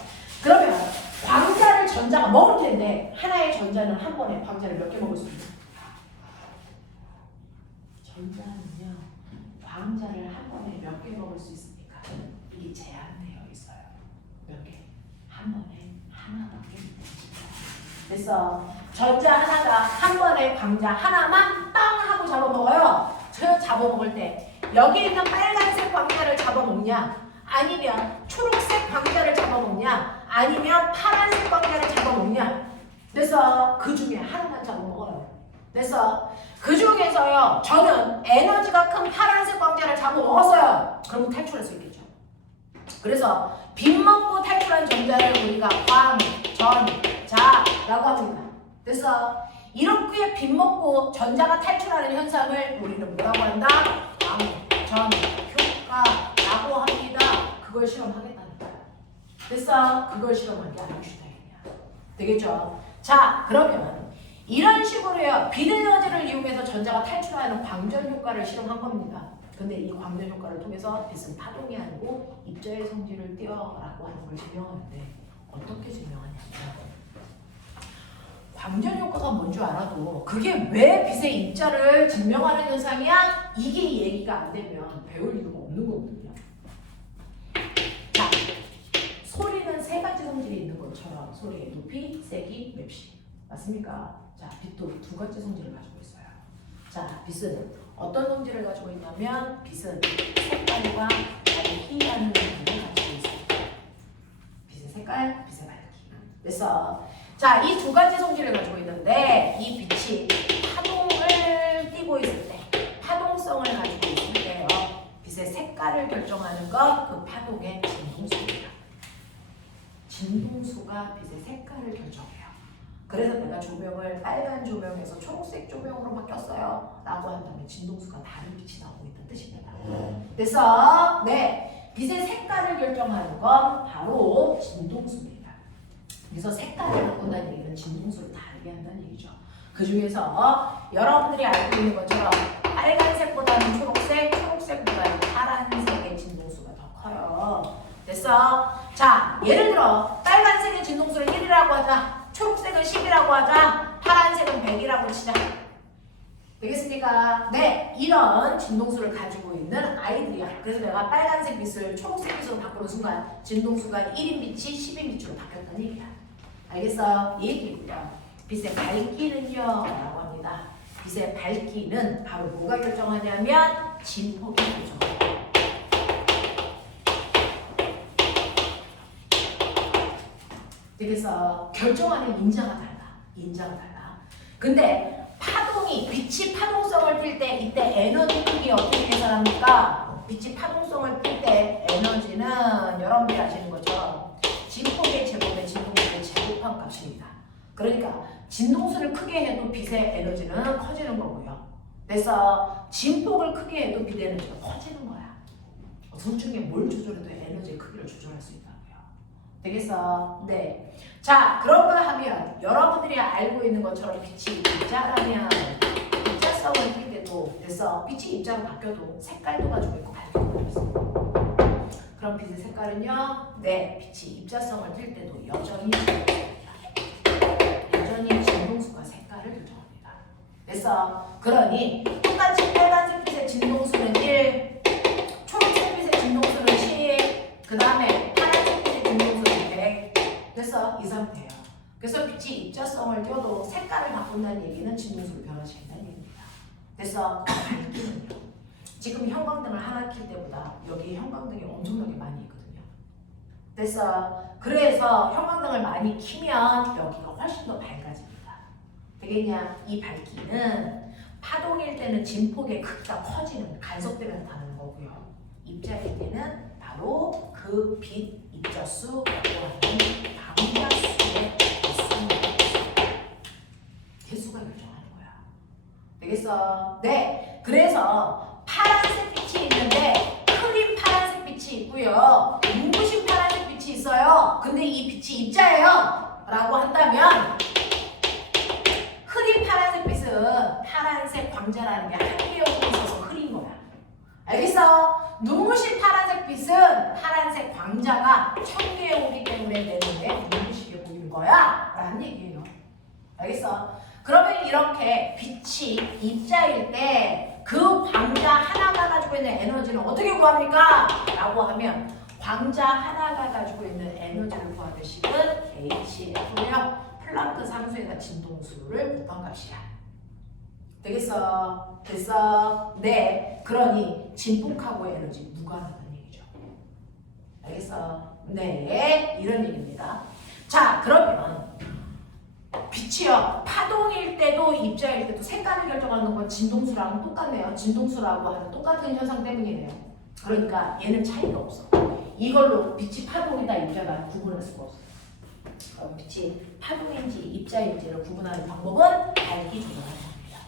그러면 광자를 전자가 먹을 텐데 하나의 전자는 한 번에 광자를 몇 개 먹을 수 있어요? 전자는요 광자를 한 번에 몇 개 먹을 수 있습니까? 이게 제한되어 있어요. 몇 개? 한 번에 하나밖에 못 먹습니다. 됐어? 전자 하나가 한 번에 광자 하나만 빵 하고 잡아먹어요. 저 잡아먹을 때 여기 있는 빨간색 광자를 잡아먹냐? 아니면 초록색 광자를 잡아먹냐? 아니면 파란색 광자를 잡아먹냐? 그래서 그 중에 하나만 잡아먹어요. 그래서 그 중에서요 저는 에너지가 큰 파란색 광자를 잡아먹었어요. 그러면 탈출할 수 있겠죠. 그래서 빛 먹고 탈출한 전자를 우리가 광, 전, 자라고 합니다. 그래서 이렇게 빛 먹고 전자가 탈출하는 현상을 우리는 뭐라고 한다? 광, 전, 효과라고 합니다. 그걸 실험하겠다는 거야. 됐어? 그걸 실험한 게 아인슈타인이야. 되겠죠? 자, 그러면 이런 식으로요. 빛 에너지를 이용해서 전자가 탈출하는 광전 효과를 실험한 겁니다. 근데 이 광전 효과를 통해서 빛은 파동이 아니고 입자의 성질을 띄어라고 하는 걸 증명하는데 어떻게 증명하냐면 광전 효과가 뭔 줄 알아도 그게 왜 빛의 입자를 증명하는 현상이야? 이게 얘기가 안 되면 배울 이유가 없는 거거든요. 자, 소리는 세 가지 성질이 있는 것처럼 소리의 높이, 세기, 맵시. 맞습니까? 자, 빛도 두 가지 성질을 가지고 있어요. 자, 빛은 어떤 성질을 가지고 있냐면 빛은 색깔과 밝기라는 성질을 가지고 있어요. 빛의 색깔, 빛의 밝기. 그래서 자, 이 두 가지 성질을 가지고 있는데 이 빛이 파동을 띠고 있을 때, 파동성을 가지고 있을 때요. 빛의 색깔을 결정하는 것, 그 파동의 진동수입니다. 진동수가 빛의 색깔을 결정해요. 그래서 내가 조명을 빨간 조명에서 초록색 조명으로 바뀌었어요 라고 한다면 진동수가 다른 빛이 나오고 있다는 뜻입니다. 그래서 네, 빛의 색깔을 결정하는 건 바로 진동수입니다. 그래서 색깔을 바꾼다는 얘기는 진동수를 다르게 한다는 얘기죠. 그 중에서 여러분들이 알고 있는 것처럼 빨간색보다는 초록색, 초록색보다는 파란색의 진동수가 더 커요. 됐어? 자, 예를 들어 빨간색의 진동수를 1이라고 하자. 초록색은 10이라고 하자. 파란색은 100이라고 치자. 되겠습니까? 네, 이런 진동수를 가지고 있는 아이들이야. 그래서 내가 빨간색 빛을 초록색 빛으로 바꾸는 순간 진동수가 1인 빛이 10인 빛으로 바뀌었다는 얘기야. 알겠어? 이 얘기고요. 빛의 밝기는요 라고 합니다. 빛의 밝기는 바로 뭐가 결정하냐면 진폭이 결정합니다. 그래서 결정하는 인자가 달라. 인자가 달라. 근데 파동이, 빛이 파동성을 띌 때 이때 에너지 크기 어떻게 계산합니까? 빛이 파동성을 띌 때 에너지는 여러분들이 아시는 것처럼 진폭의 제곱에 진동수의 제곱한 값입니다. 그러니까 진동수를 크게 해도 빛의 에너지는 커지는 거고요. 그래서 진폭을 크게 해도 빛의 에너지가 커지는 거야. 둘 중에 뭘 조절해도 에너지의 크기를 조절할 수 있다고요. 되겠어? 네. 자, 그런가 하면 여러분들이 알고 있는 것처럼 빛이 입자라면 입자성을 띌 때도 됐어. 빛이 입자로 바뀌어도 색깔도 가지고 있고 밝기도 가지고 있어. 그럼 빛의 색깔은요? 네, 빛이 입자성을 띌 때도 여전히 밝습니다. 결합하를 결정합니다. 됐어? 그러니 똑같이 빨간색 빛의 진동수는 1, 초록색 빛의 진동수는 10, 그 다음에 파란색 빛의 진동수는 100. 됐어? 이 상태예요. 그래서 빛이 입자성을 띄워도 색깔을 바꾼다는 얘기는 진동수를 변화시킨다는 얘기입니다. 됐어? 밝기는요. 지금 형광등을 하나 킬 때보다 여기 형광등이 엄청나게 많이 있거든요. 됐어? 그래서 형광등을 많이 키면 여기가 훨씬 더 밝아집니다. 되겠냐? 이 밝기는 파동일 때는 진폭의 크기가 커지는, 간섭되면서 나타나는 거고요. 입자일 때는 바로 그 빛 입자수 또는 방자수의 개수가 결정하는 거야. 되겠어? 네. 그래서 파란색 빛이 있는데 흐린 파란색 빛이 있고요. 눈부신 파란색 빛이 있어요. 근데 이 빛이 입자예요. 라고 한다면 흐린 파란색 빛은 파란색 광자라는 게 한 개의 오고 있어서 흐린 거야. 알겠어? 눈부신 파란색 빛은 파란색 광자가 1000개의 오기 때문에 내 눈에 눈부시게 보이는 거야. 라는 얘기예요. 알겠어? 그러면 이렇게 빛이 입자일 때 그 광자 하나가 가지고 있는 에너지는 어떻게 구합니까? 라고 하면 광자 하나가 가지고 있는 에너지를 구하는 식은 HF고요. 플랑크 상수에다 진동수를 곱한 값이야. 되겠어? 됐어? 네. 그러니 진폭하고의 에너지 무관하다는 얘기죠. 알겠어? 네. 이런 얘기입니다. 자, 그러면 빛이요. 파동일 때도 입자일 때도 색깔을 결정하는 건 진동수랑 똑같네요. 진동수라고 하는 똑같은 현상 때문이네요. 그러니까 얘는 차이가 없어. 이걸로 빛이 파동이다 입자가 구분할 수가 없어. 그럼 빛이 파동인지 입자인지를 구분하는 방법은 밝기 조절하는 겁니다.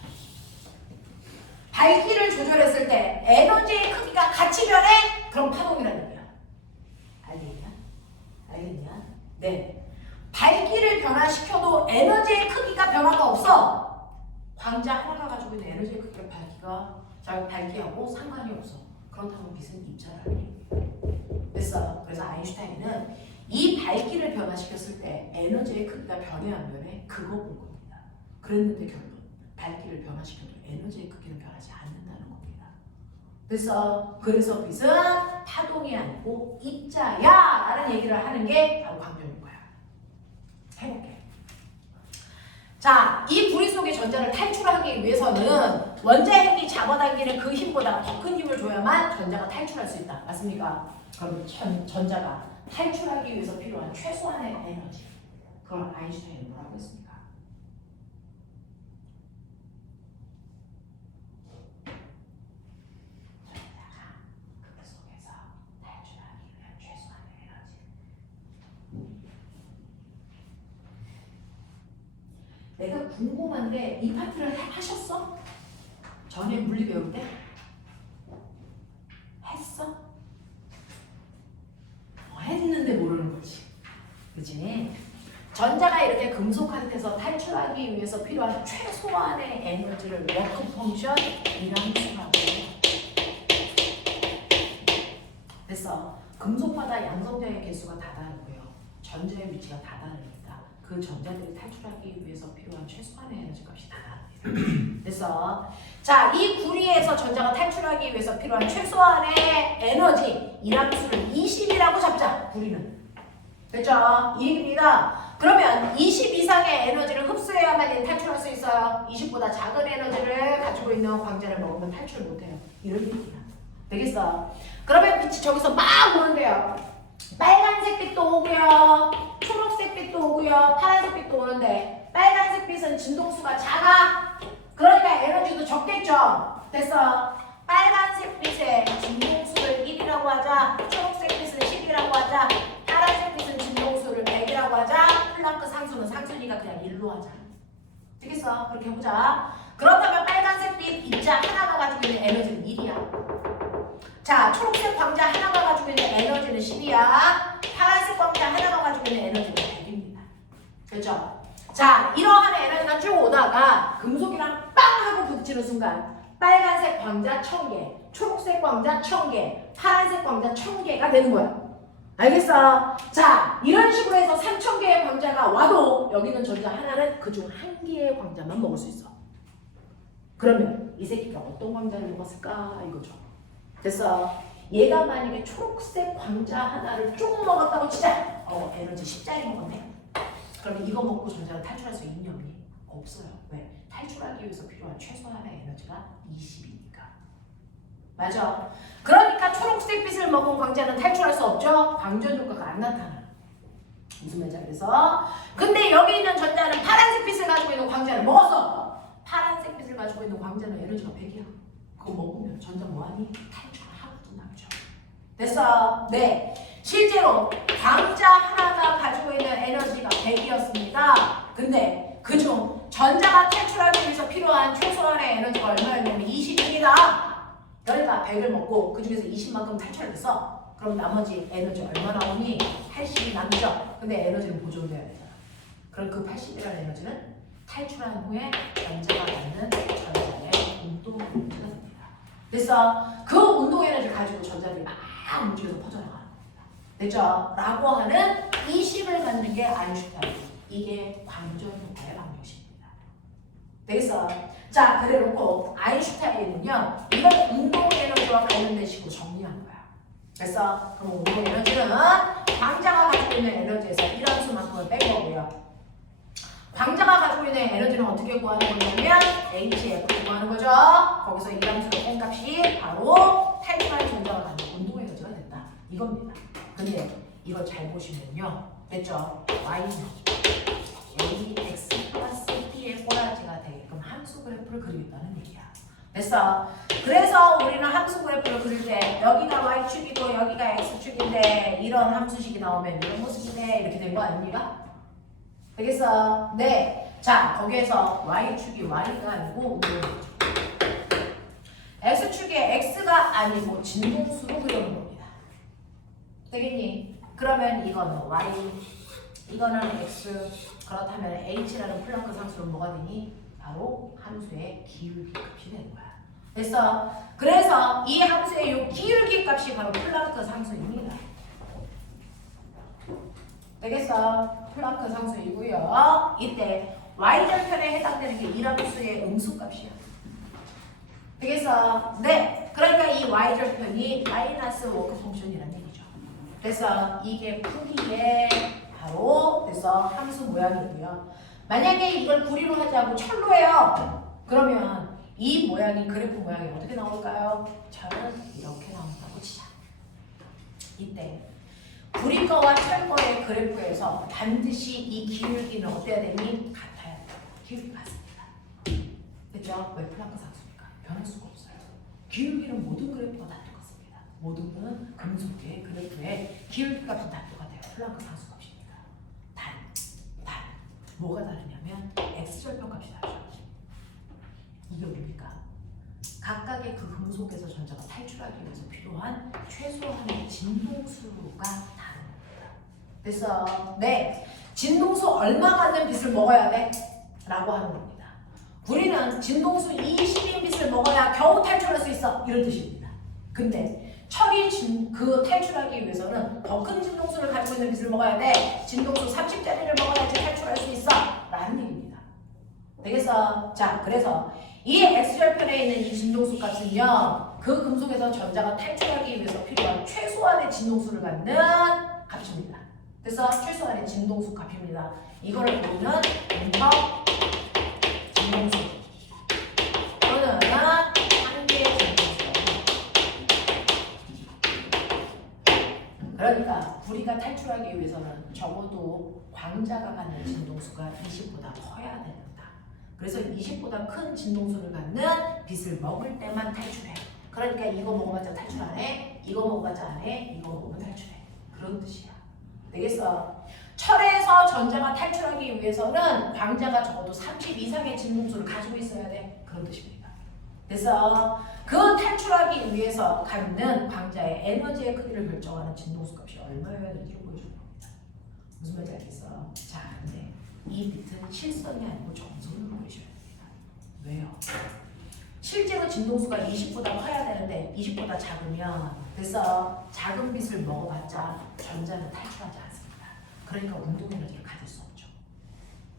밝기를 조절했을 때 에너지의 크기가 같이 변해? 그럼 파동이라는 얘기야. 알겠냐? 알겠냐? 네. 밝기를 변화시켜도 에너지의 크기가 변화가 없어. 광자 하나가 가지고 있는 에너지의 크기가 밝기하고 상관이 없어. 그렇다면 빛은 입자라는 얘기예요. 됐어. 그래서 아인슈타인은 이 밝기를 변화시켰을 때 에너지의 크기가 변해 안 변해? 그거 본 겁니다. 그랬는데 결론 밝기를 변화시켜도 에너지의 크기는 변하지 않는다는 겁니다. 그래서 빛은 파동이 아니고 입자야 라는 얘기를 하는 게 바로 광전인 거야. 해볼게. 자, 이 구리 속의 전자를 탈출하기 위해서는 원자핵이 잡아당기는 그 힘보다 더 큰 힘을 줘야만 전자가 탈출할 수 있다. 맞습니까? 그럼 전자가 탈출하기 위해서 필요한 최소한의 에너지. 그걸 아인슈타인은 뭐라고 했습니까? 전자가 그 속에서 탈출하기 위한 최소한의 에너지. 내가 궁금한데 이 파트를 하셨어? 전에 물리 배울 때? 했어? 했는데 모르는 거지. 그치? 전자가 이렇게 금속 상태에서 탈출하기 위해서 필요한 최소한의 에너지를 워크 펑션 이람수라고 해요. 됐어. 금속마다 양성자의 개수가 다 다르고요. 전자의 위치가 다 다르니까 그 전자들이 탈출하기 위해서 필요한 최소한의 에너지 값이 다 다릅니다. 됐어. 자, 이 구리에서 전자가 탈출하기 위해서 필요한 최소한의 에너지 이람수를 20이라고 잡자. 구리는. 됐죠? 이 얘기입니다. 그러면 20 이상의 에너지를 흡수해야만 탈출할 수 있어요. 20보다 작은 에너지를 가지고 있는 광자를 먹으면 탈출 못해요. 이런 얘기야. 되겠어? 그러면 빛이 저기서 막 오는데요. 빨간색 빛도 오고요. 초록색 빛도 오고요. 파란색 빛도 오는데 빨간색 빛은 진동수가 작아. 그러니까 에너지도 적겠죠. 됐어. 빨간색 빛의 진동수를 1이라고 하자. 초록색 빛은 10이라고 하자. 파란색 빛은 진동수를 100이라고 하자. 플랑크 상수는 상수니까 그냥 1로 하자. 되겠어? 그렇게 해보자. 그렇다면 빨간색 빛 입자 하나가 가지고 있는 에너지는 1이야. 자, 초록색 광자 하나가 가지고 있는 에너지는 10이야. 파란색 광자 하나가 가지고 있는 에너지는 100입니다. 그렇죠? 자, 이러한 에너지가 쭉 오다가 금속이랑 빵 하고 부딪히는 순간 빨간색 광자 1000개, 초록색 광자 1000개, 파란색 광자 1000개가 되는 거야. 알겠어? 자, 이런 식으로 해서 3,000개의 광자가 와도 여기는 전자 하나는 그중 한 개의 광자만 먹을 수 있어. 그러면 이 새끼가 어떤 광자를 먹었을까 이거죠. 됐어? 얘가 만약에 초록색 광자 하나를 쭉 먹었다고 치자. 에너지 10짜리 먹었네. 그러면 이거 먹고 전자를 탈출할 수 있니 없니? 없어요. 왜? 탈출하기 위해서 필요한 최소한의 에너지가 20이니까. 맞아. 그러니까 초록색 빛을 먹은 광자는 탈출할 수 없죠. 방전 효과가 안 나타나. 무슨 말인지 알겠어? 근데 여기 있는 전자는 파란색 빛을 가지고 있는 광자를 먹었어. 파란색 빛을 가지고 있는 광자는 에너지가 100이야. 그거 먹으면 전자 뭐하니? 탈출하고도 남죠. 됐어? 네. 실제로 광자 하나가 가지고 있는 에너지가 100이었습니다. 근데 그중 전자가 탈출하기 위해서 필요한 최소한의 에너지가 얼마였냐면 20입니다. 그러니까 100을 먹고 그 중에서 20만큼 탈출했어. 그럼 나머지 에너지 얼마 나오니? 80이 남죠. 근데 에너지는 보존돼야 되잖아. 그럼 그 80이라는 에너지는 탈출한 후에 전자가 갖는 전자의 운동 에너지가 됩니다. 그래서 그 운동 에너지를 가지고 전자들이 막 움직여서 퍼져나가는 겁니다. 됐죠? 라고 하는 20을 갖는 게 아인슈타인. 이게 방전 효과의 방정식입니다. 되겠어? 자, 그래 놓고 아인슈타인은요, 이걸 운동 에너지와 관련된 식으로 정리한 거야. 그래서 그럼 운동 에너지는 광자가 가지고 있는 에너지에서 이런 수만큼을 뺀 거고요. 광자가 가지고 있는 에너지는 어떻게 구하는 거냐면 HF를 구하는 거죠. 거기서 이 함수의 뺀 값이 바로 탈출할 전자가 갖는 운동 에너지가 됐다. 이겁니다. 근데 이걸 잘 보시면요. 됐죠? Y는 AX 플러스 B의 꼬라지가 되게끔 함수 그래프를 그리겠다는 얘기야. 됐어? 그래서 우리는 함수 그래프를 그릴 때 여기가 Y축이고 여기가 X축인데 이런 함수식이 나오면 이런 모습이네 이렇게 된 거 아닙니까? 되겠어? 네. 자, 거기에서 Y축이 Y가 아니고 X축에 X가 아니고 진동수로 그려놓은 겁니다. 되겠니? 그러면 이거는 Y, 이거는 X, 그렇다면 H라는 플랑크 상수는 뭐가 되니? 바로 함수의 기울기 값이 되는 거야. 됐어? 그래서 이 함수의 이 기울기 값이 바로 플랑크 상수입니다. 되겠어? 플랑크 상수이고요. 이때 y절편에 해당되는 게 이 함수의 음수값이야. 되겠어? 네. 그러니까 이 y절편이 마이너스 워크 펑션이라는 얘기죠. 그래서 이게 풀이의 바로 그래서 함수 모양이고요. 만약에 이걸 구리로 하지 않고 철로 해요. 그러면 이 모양이 그래프 모양이 어떻게 나올까요? 철은 이렇게 나온다고 치자. 이때 구리 거와 철 거의 그래프에서 반드시 이 기울기는 어때야 되니? 같아야 돼요. 기울기 같습니다. 그죠? 왜 플랑크 상수니까 변할 수가 없어요. 기울기는 모든 그래프가 다 똑같습니다. 모든 금속의 그래프의 기울기 값은 다 똑같아요. 플랑크 상수 값입니다. 단. 뭐가 다르냐면 X절편 값이 다르죠. 이게 뭡니까? 각각의 그 금속에서 전자가 탈출하기 위해서 필요한 최소한의 진동수가 다른 겁니다. 그래서 네, 진동수 얼마 갖는 빛을 먹어야 돼? 라고 하는 겁니다. 구리는 진동수 20인 빛을 먹어야 겨우 탈출할 수 있어. 이런 뜻입니다. 근데 철이 그 탈출하기 위해서는 더 큰 진동수를 가지고 있는 빛을 먹어야 돼. 진동수 30짜리를 먹어야지 탈출할 수 있어. 라는 얘기입니다. 되겠어? 자, 그래서 이 X절편에 있는 이 진동수 값은요, 그 금속에서 전자가 탈출하기 위해서 필요한 최소한의 진동수를 갖는 값입니다. 그래서 최소한의 진동수 값입니다. 이거를 보면 문법 진동수 또는 한계의 진동수. 그러니까 구리가 탈출하기 위해서는 적어도 광자가 갖는 진동수가 20보다 커야 된다. 그래서 20보다 큰 진동수를 갖는 빛을 먹을 때만 탈출해. 그러니까 이거 먹어봤자 탈출 안 해. 이거 먹어봤자 안 해. 이거 먹으면 탈출해. 그런 뜻이야. 되겠어? 철에서 전자가 탈출하기 위해서는 광자가 적어도 30 이상의 진동수를 가지고 있어야 돼. 그런 뜻입니다. 그래서 그 탈출하기 위해서 갖는 광자의 에너지의 크기를 결정하는 진동수 값이 얼마여야 되는지를 보여주는 겁니다. 무슨 말인지 알겠어? 자, 근데 이 빛은 실선이 아니고 정선으로 그리셔야 됩니다. 왜요? 실제로 진동수가 20보다 커야 되는데 20보다 작으면 그래서 작은 빛을 먹어봤자 전자는 탈출하지 않습니다. 그러니까 운동 에너지를 가질 수 없죠.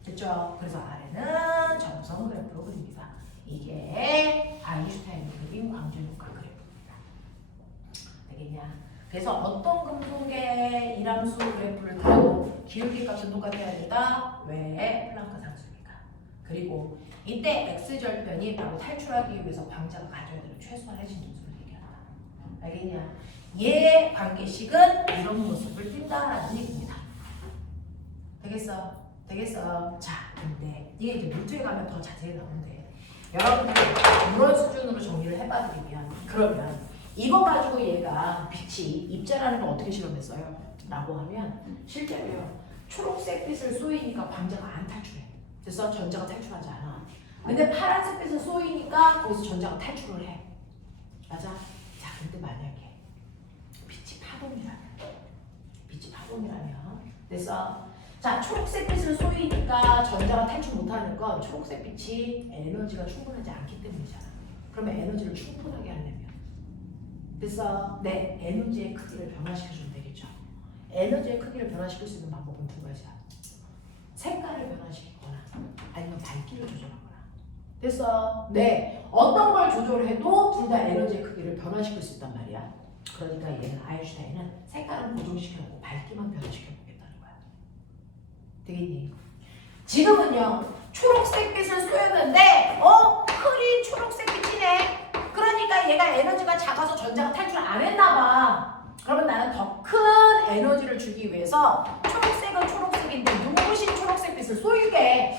됐죠? 그래서 아래는 점성 그래프로 그립니다. 이게 아인슈타인이 그린 광전효과 그래프입니다. 되겠냐? 그래서 어떤 금속의 이람수 그래프를 그려도 기울기 값은 똑같아야 된다. 왜? 플랑크 상수니까. 그리고 이때 x절편이 바로 탈출하기 위해서 광자가 가져야 되는 최소한의 진동수를 얘기한다. 알겠냐? 얘 관계식은 이런 모습을 띈다라는 얘기입니다. 되겠어? 되겠어? 자, 근데 이게 이제 물투에 가면 더 자세히 나오는데 여러분들이 이런 수준으로 정리를 해봐드리면 그러면 이거 가지고 얘가 빛이 입자라는 걸 어떻게 실험했어요? 라고 하면 실제로요. 초록색 빛을 쏘이니까 광자가 안 탈출해. 그래서 전자가 탈출하지 않아. 근데 파란색 빛을 쏘이니까 거기서 전자가 탈출을 해. 맞아? 자, 근데 만약에 빛이 파동이라면 그래서 자, 초록색 빛을 쏘이니까 전자가 탈출 못하는 건 초록색 빛이 에너지가 충분하지 않기 때문이잖아. 그러면 에너지를 충분하게 하려면 그래서 내 에너지의 크기를 변화시켜주면 되겠죠. 에너지의 크기를 변화시킬 수 있는 방법은 두 가지야. 색깔을 변화시키거나 아니면 밝기를 조절하거나. 그래서 어떤 걸 조절해도 둘 다 에너지의 크기를 변화시킬 수 있단 말이야. 그러니까 얘는 아인슈타인은 색깔은 고정시켜놓고 밝기만 변화시켜보겠다는 거야. 되겠니? 지금은요 초록색 빛을 쏘였는데 흐린 초록색 빛이네. 그러니까 얘가 에너지가 작아서 전자가 탈출 안 했나봐. 그러면 나는 더 큰 에너지를 주기 위해서 초록색은 초록색인데 눈부신 초록색 빛을 쏘일게.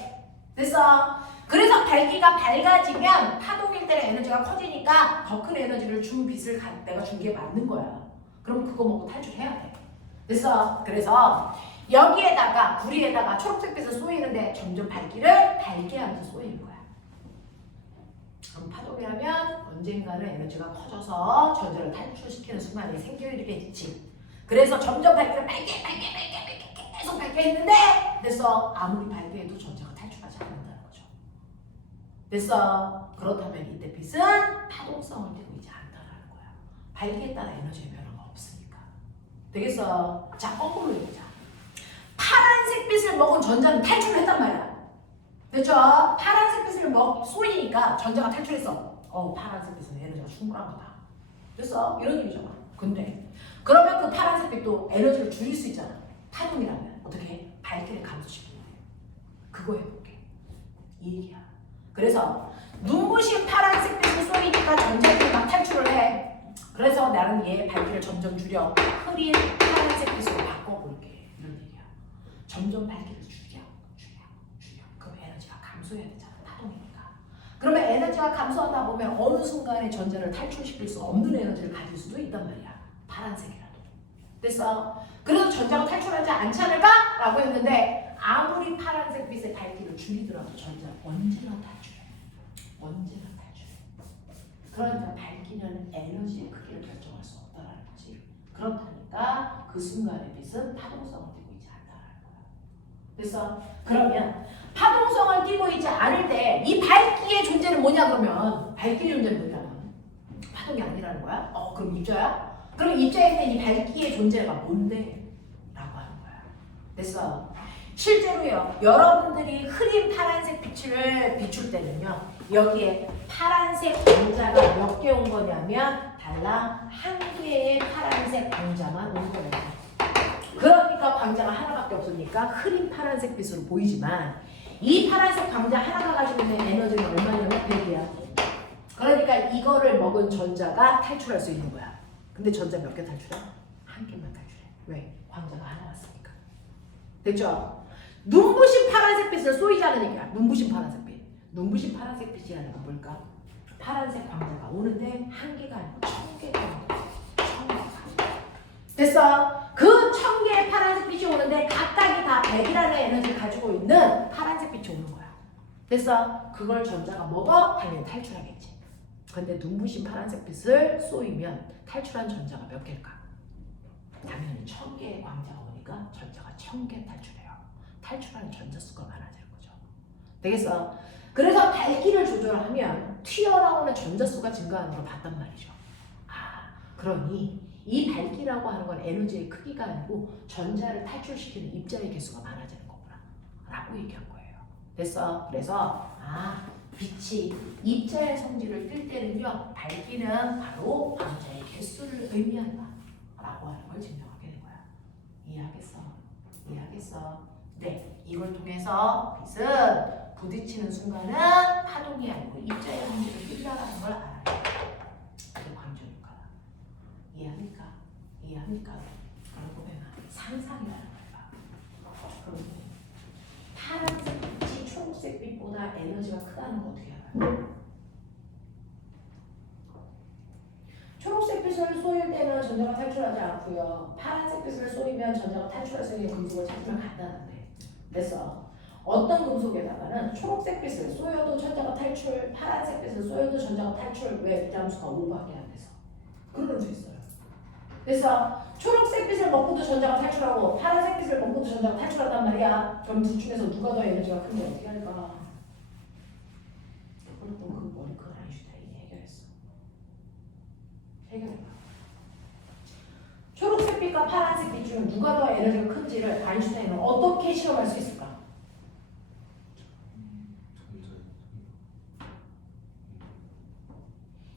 됐어? 그래서 밝기가 밝아지면 파동일 때는 에너지가 커지니까 더 큰 에너지를 준 빛을 내가 준 게 맞는 거야. 그럼 그거 먹고 탈출해야 돼. 됐어? 그래서 여기에다가 구리에다가 초록색 빛을 쏘이는데 점점 밝기를 밝게 하면서 쏘이는 거야. 그럼 파동이라면 언젠가는 에너지가 커져서 전자를 탈출시키는 순간이 생기겠지. 그래서 점점 밝기를 밝게 계속 밝게 했는데 됐어. 아무리 밝게 해도 전자가 탈출하지 않는다는 거죠. 됐어. 그렇다면 이때 빛은 파동성을 띠고 있지 않다라는 거야. 밝기에 따라 에너지의 변화가 없으니까. 되겠어? 자, 거꾸로 얘기하자. 파란색 빛을 먹은 전자는 탈출을 했단 말이야. 됐죠? 파란색 빛을 쏘이니까 전자가 탈출했어. 파란색 빛은 에너지가 충분한 거다. 됐어? 이런 얘기잖아. 근데 그러면 그 파란색 빛도 에너지를 줄일 수 있잖아. 파동이라면 어떻게 해? 밝기를 감소시키는 거야. 그거 해볼게. 이 얘기야. 그래서 눈부신 파란색 빛을 쏘이니까 전자들이 막 탈출을 해. 그래서 나는 얘 밝기를 점점 줄여 흐린 파란색 빛으로 바꿔볼게. 이런 얘기야. 점점 밝기를 줄여. 그럼 에너지가 감소해야 되잖아. 파동이니까. 그러면 에너지가 감소하다 보면 어느 순간에 전자를 탈출시킬 수 없는 에너지를 가질 수도 있단 말이야. 파란색이라도. 됐어? 그래서 전자가 탈출하지 않지 않을까? 라고 했는데 아무리 파란색 빛의 밝기를 줄이더라도 전자는 언제나 탈출해. 그러니까 밝기는 에너지의 크기를 결정할 수 없다라는 거지. 그렇다니까 그 순간의 빛은 파동성을 띠고 있지 않다라는 거야. 됐어? 그러면 파동성을 띠고 있지 않을 때 이 밝기의 존재는 뭐냐 그러면 밝기의 존재는 뭐냐면 파동이 아니라는 거야? 그럼 입자야? 그럼 입자일 때 이 밝기의 존재가 뭔데? 라고 하는 거야. 됐어? 실제로요 여러분들이 흐린 파란색 빛을 비출 때는요 여기에 파란색 광자가 몇 개 온 거냐면 달랑 한 개의 파란색 광자만 온 거예요. 그러니까 광자가 하나밖에 없으니까 흐린 파란색 빛으로 보이지만 이 파란색 광자 하나가 가지고 있는 에너지는 얼마냐면 100이야. 그러니까 이거를 먹은 전자가 탈출할 수 있는 거야. 근데 전자 몇 개 탈출해? 한 개만 탈출해. 왜? 광자가 하나 왔으니까. 됐죠? 눈부신 파란색 빛을 쏘이지 않은 얘기야. 눈부신 파란색 빛. 눈부신 파란색 빛이라는 건 뭘까? 파란색 광자가 오는데 한 개가 아니고 1000개가 오는 거야. 1000개가. 됐어? 그 1000개의 파란색 빛이 오는데 각각이 다 100이라는 에너지를 가지고 있는 파란색 빛이 오는 거야. 됐어? 그걸 전자가 먹어? 당연히 탈출하겠지. 근데 눈부신 파란색 빛을 쏘이면 탈출한 전자가 몇 개일까? 당연히 1000개의 광자가 오니까 전자가 1000개 탈출해요. 탈출하는 전자 수가 많아지는 거죠. 되겠어? 그래서 밝기를 조절하면 튀어나오는 전자수가 증가하는 걸 봤단 말이죠. 아, 그러니 이 밝기라고 하는 건 에너지의 크기가 아니고 전자를 탈출시키는 입자의 개수가 많아지는 거구나 라고 얘기한 거예요. 됐어? 그래서 빛이 입자의 성질을 띨 때는요, 밝기는 바로 광자의 개수를 의미한다 라고 하는 걸 증명하게 된 거야. 이해하겠어? 이해하겠어? 네, 이걸 통해서 빛은 부딪히는 순간은 파동이 아니고 입자의 성질을 띨다라는 걸 알아요. 그게 광전효과다. 이해합니까? 이해합니까? 그러고 보면 상상이라는 거야. 그러고 파란색 빛이 초록색 빛보다 에너지가 크다는 거 어떻게 알아요? 초록색 빛을 쏘일 때는 전자가 탈출하지 않고요. 파란색 빛을 쏘이면 전자가 탈출할 수 있는 금속을 찾으면 간단한데. 그래서 어떤 금속에다가는 초록색 빛을 쏘여도 전자가 탈출, 파란색 빛을 쏘여도 전자가 탈출. 왜? 비담수가 5밖에 안 돼서. 그럴 수 있어요. 그래서 초록색 빛을 먹고도 전자가 탈출하고 파란색 빛을 먹고도 전자가 탈출한단 말이야. 그럼 둘 중에서 누가 더 에너지가 큰지 어떻게 할까? 그건 그 머리큰 아인슈타인이 해결했어. 해결해봐. 초록색 빛과 파란색 빛 중 누가 더 에너지가 큰지를 아인슈타인은 어떻게 실험할 수 있을까?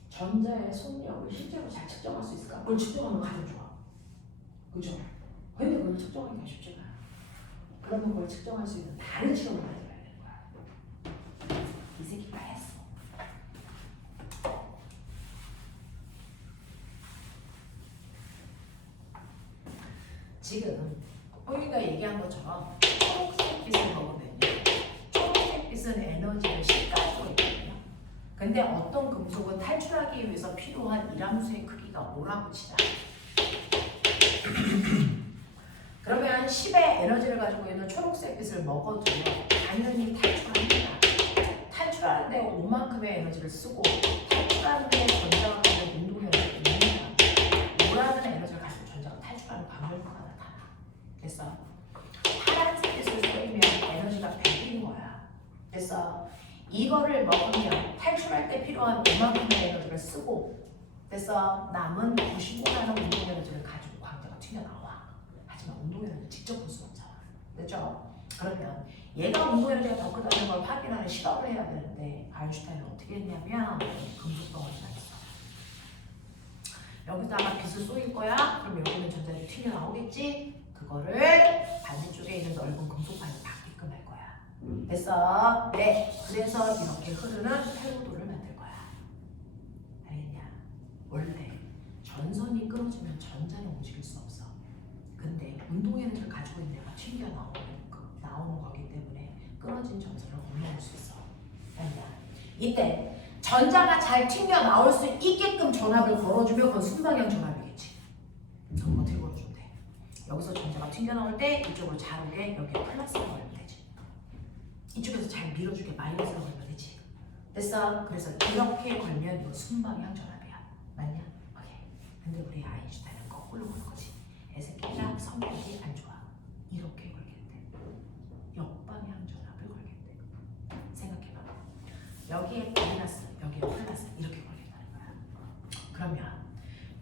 전자의 속력을 실제로 잘 측정할 수 있을까? 그걸 측정하면 가장 좋아. 그죠? 근데 그걸 측정하기가 쉽지가 않아. 그러면 그걸 측정할 수 있는 다른 실험을 만들어야 되는 거야. 이 새끼가 했어. 지금 호이가 얘기한 것처럼 초록색 빛을 먹으면요, 초록색 빛은 에너지를 시가지고 있거든요. 근데 어떤 금속은 탈출하기 위해서 필요한 이람수의 크기가 5라고 치자. 그러면 10의 에너지를 가지고 있는 초록색 빛을 먹어도 당연히 탈출합니다. 탈출하는데 5만큼의 에너지를 쓰고 탈출하는데 전자가 가지고 운동 에너지를 냅니다. 5라는 에너지를 가지고 전자가 탈출하는 방열효과가 나타나. 됐어? 파란색 빛을 쏘이면 에너지가 100인 거야. 됐어? 이거를 먹으면 탈출할 때 필요한 5만큼의 에너지를 쓰고, 됐어? 남은 95라는 운동 에너지를 가지고 광자가 튀어나와. 하지만 운동 에너지를 직접 볼 수 없잖아. 됐죠? 그러면 얘가 운동 에너지가 더 크다는 걸 확인하는 실험을 해야 되는데 아인슈타인은 어떻게 했냐면 금속 덩어리가 있어. 여기다가 빛을 쏘일 거야. 그럼 여기는 전자들이 튀어나오겠지? 그거를 반대쪽에 있는 넓은 금속판에 닿게끔 할 거야. 됐어? 네. 그래서 이렇게 흐르는 회로도를 만들 거야. 알겠냐? 원래 전선이 끊어지면 전자는 움직일 수 없어. 근데 운동 에너지를 가지고 있는 애가 튕겨 나오는 거기 때문에 끊어진 전선을 올려올 수 있어. 알겠냐? 이때 전자가 잘 튕겨 나올 수 있게끔 전압을 걸어주면 그건 순방향 전압이겠지. 그럼 어떻게 걸어주면 돼? 여기서 전자가 튕겨 나올 때 이쪽으로 잘 오게 여기에 플러스가 걸면 되지. 이쪽에서 잘 밀어주게 마이너스가 걸면 되지. 됐어? 그래서 이렇게 걸면 이거 순방향 전압이야. 맞냐? 오케이. 근데 우리 아인슈타인은 거꾸로 보는 거지. 애새끼랑 성격이 안 좋아. 이렇게 걸겠대. 역방향 전압을 걸겠대. 생각해봐. 여기에 마이너스, 여기에 플러스 이렇게 걸린다는 거야. 그러면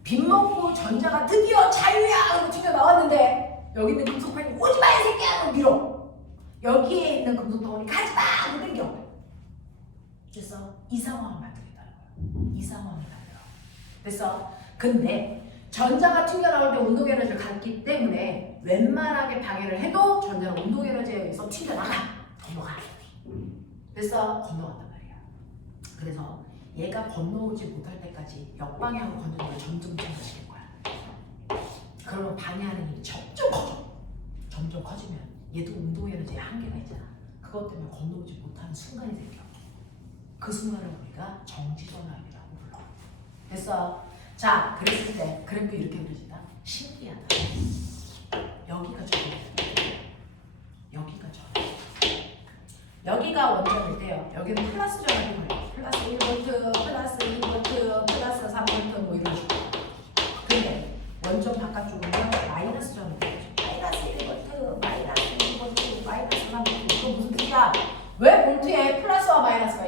빗 먹고 전자가 드디어 자유야! 하고 튀겨 나왔는데 여기 있는 금속판이 오지마 이 새끼야! 하고 밀어. 여기에 있는 금속 덩어리 가지마! 하고 당겨. 그래서 이 상황을 만들겠다는 거야. 이 상황을 만들어. 됐어? 근데 전자가 튕겨나올 때 운동에너지를 갖기 때문에 웬만하게 방해를 해도 전자는 운동에너지에 의해서 튕겨나가. 건너가. 됐어? 건너간단 말이야. 그래서 얘가 건너오지 못할 때까지 역방향으로 건너는 걸 점점 증가시킬 거야. 그러면 방해하는 힘이 점점 커져. 점점 커지면 얘도 운동에너지에 한계가 있잖아. 그것 때문에 건너오지 못하는 순간이 생겨. 그 순간을 우리가 정지전압이라고 불러. 됐어? 자, 그랬을 때 그래프 이렇게 그려진다. 신기하다. 여기가 전압이야. 여기가 전압. 여기가 원점일 때요. 여기는 플러스 전압이 걸려. 플러스 1V, 플러스 2V, 플러스 3V 뭐 이런 식으로. 근데 원점 바깥쪽은요. 마이너스 전압이 걸려. 마이너스 1V, 마이너스 2V, 마이너스 3V. 이거 무슨 뜻이야? 왜 볼트에 플러스와 마이너스가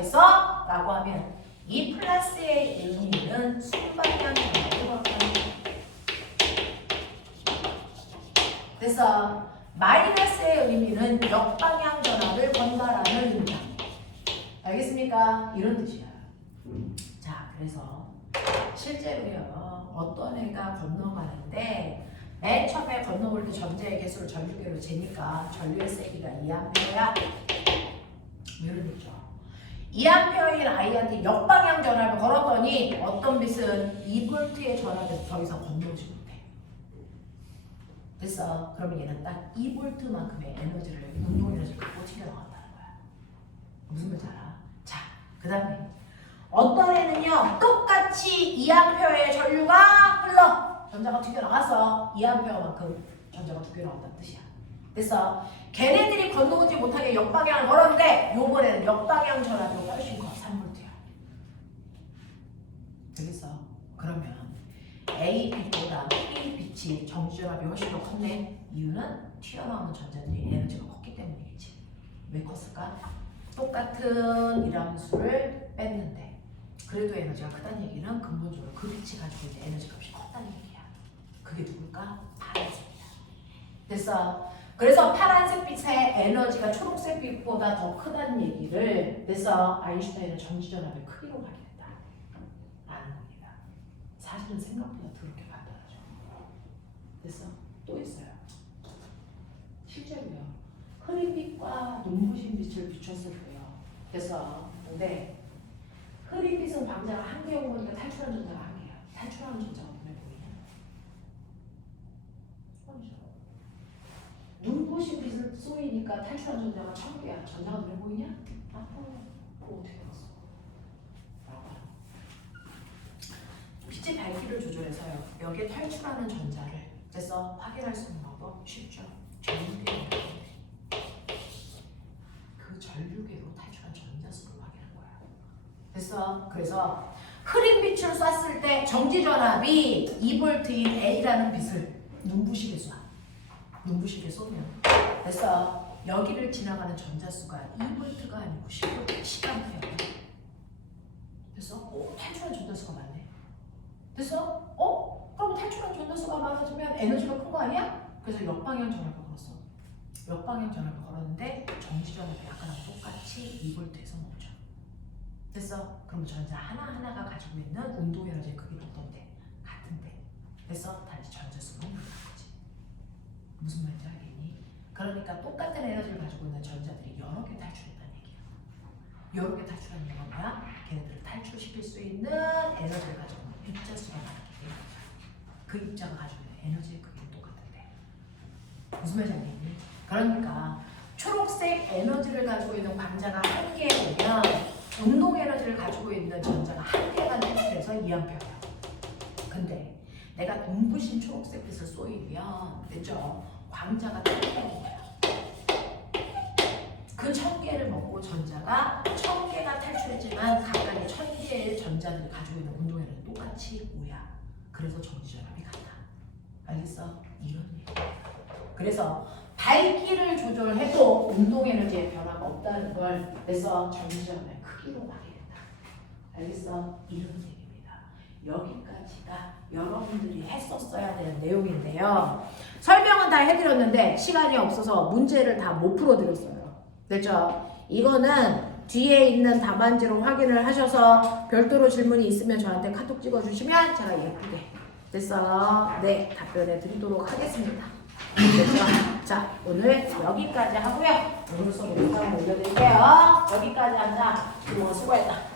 얘는 순방향 전압을 걸었다. 그래서 마이너스의 의미는 역방향 전압을 건다라는 의미다. 알겠습니까? 이런 뜻이야. 자, 그래서 실제로요, 어떤 애가 건너가는데 맨 처음에 건너올 때 전자의 개수를 전류계로 재니까 전류의 세기가 2A야. 이런 얘기죠. 2A인 아이한테 역방향 전압을 걸었더니 어떤 빛은 2V의 전압에서 더 이상 건너오지 못해. 됐어. 그러면 얘는 딱 2V만큼의 에너지를, 운동 에너지를 갖고 튀겨나간다는 거야. 무슨 말인지 알아? 자, 그 다음에 어떤 애는요, 똑같이 2A의 전류가 흘러. 전자가 튀겨나갔어. 2A만큼 전자가 튀겨나간다는 뜻이야. 됐어. 걔네들이 건너오지 못하게 역방향을 걸었는데 요번에는 역방향 전압이 훨씬 커. 3V야. 되겠어? 그러면 A 빛보다 B 빛이 정지전압이 훨씬 더 컸네. 이유는 튀어나오는 전자들이 에너지가 컸기 때문이겠지. 왜 컸을까? 똑같은 이람수를 뺐는데 그래도 에너지가 크다는 얘기는 근본적으로 그 빛이 가지고 있는 에너지 값이 컸다는 얘기야. 그게 누굴까? 파란색이야. 됐어? 그래서 파란색 빛의 에너지가 초록색 빛보다 더 크다는 얘기를 그래서 아인슈타인은 전지전압의 크기로 확인했다 라는 겁니다. 사실은 생각보다 더럽게 간단하죠. 됐어? 또 있어요. 실제로요. 흐린 빛과 눈부신 빛을 비췄을 때요. 그래서 근데 흐린 빛은 광자가 한 개 온 거니까 탈출하는 전자가 한 개야. 탈출하는 전자가 눈에 보이냐? 눈부신 빛을 쏘이니까 탈출하는 전자가 1000개야. 전자가 눈에 보이냐? 안 보여. 그거 어떻게 알았어? 라고 하는 빛의 밝기를 조절해서요. 여기에 탈출하는 전자를 그래서 확인할 수 있는 방법 쉽죠. 전류계로 그 전류계로 탈출한 전자수를 확인한 거야. 그래서 흐린 빛을 쐈을 때 정지전압이 2V인 A라는 빛을 눈부시게 쏴. 눈부시게 쏘면 그래서 여기를 지나가는 전자수가 2V가 아니고 10A야. 그래서 탈출한 전자수가 많네. 그래서 그럼 탈출한 전자수가 많아지면 에너지가 큰 거 아니야? 그래서 역방향 전압을 걸었어. 역방향 전압을 걸었는데 정지전압이 아까랑 똑같이 2V에서 멈춰. 됐어? 그럼 전자 하나하나가 가지고 있는 운동 에너지의 크기는 어떤데? 같은데. 됐어? 다시 전자수가 늘어난 거지. 무슨 말인지 알겠니? 그러니까 똑같은 에너지를 가지고 있는 전자들이 여러 개 탈출했다는 얘기야. 여러 개 탈출한 얘기가 뭐야? 걔네들을 탈출시킬 수 있는 에너지를 가지고 있는 입자수가 많기 때문에 그 입자가 가지고 있는 에너지의 크기는 똑같은데. 무슨 말인지 알겠니? 그러니까 초록색 에너지를 가지고 있는 광자가 한 개에 보면 운동 에너지를 가지고 있는 전자가 한 개가 탈출해서 2A야. 근데 내가 눈부신 초록색 빛을 쏘이면 됐죠? 광자가 1000개인 거야. 그 1000개를 먹고 전자가 1000개가 탈출했지만 각각의 1000개의 전자들이 가지고 있는 운동 에너지는 똑같이 5야. 그래서 정지전압이 같다. 알겠어? 이런 얘기야. 그래서 밝기를 조절해도 운동 에너지의 변화가 없다는 걸 그래서 정지전압의 크기로 확인했다. 알겠어? 이런 얘기입니다. 여기까지가 여러분들이 했었어야 되는 내용인데요. 설명은 다 해드렸는데 시간이 없어서 문제를 다 못 풀어드렸어요. 됐죠? 이거는 뒤에 있는 답안지로 확인을 하셔서 별도로 질문이 있으면 저한테 카톡 찍어주시면 제가 예쁘게 됐어? 네, 답변해 드리도록 하겠습니다. 됐죠? 자, 오늘 여기까지 하고요. 오늘 수업 영상을 올려드릴게요. 여기까지 하자. 수고했다.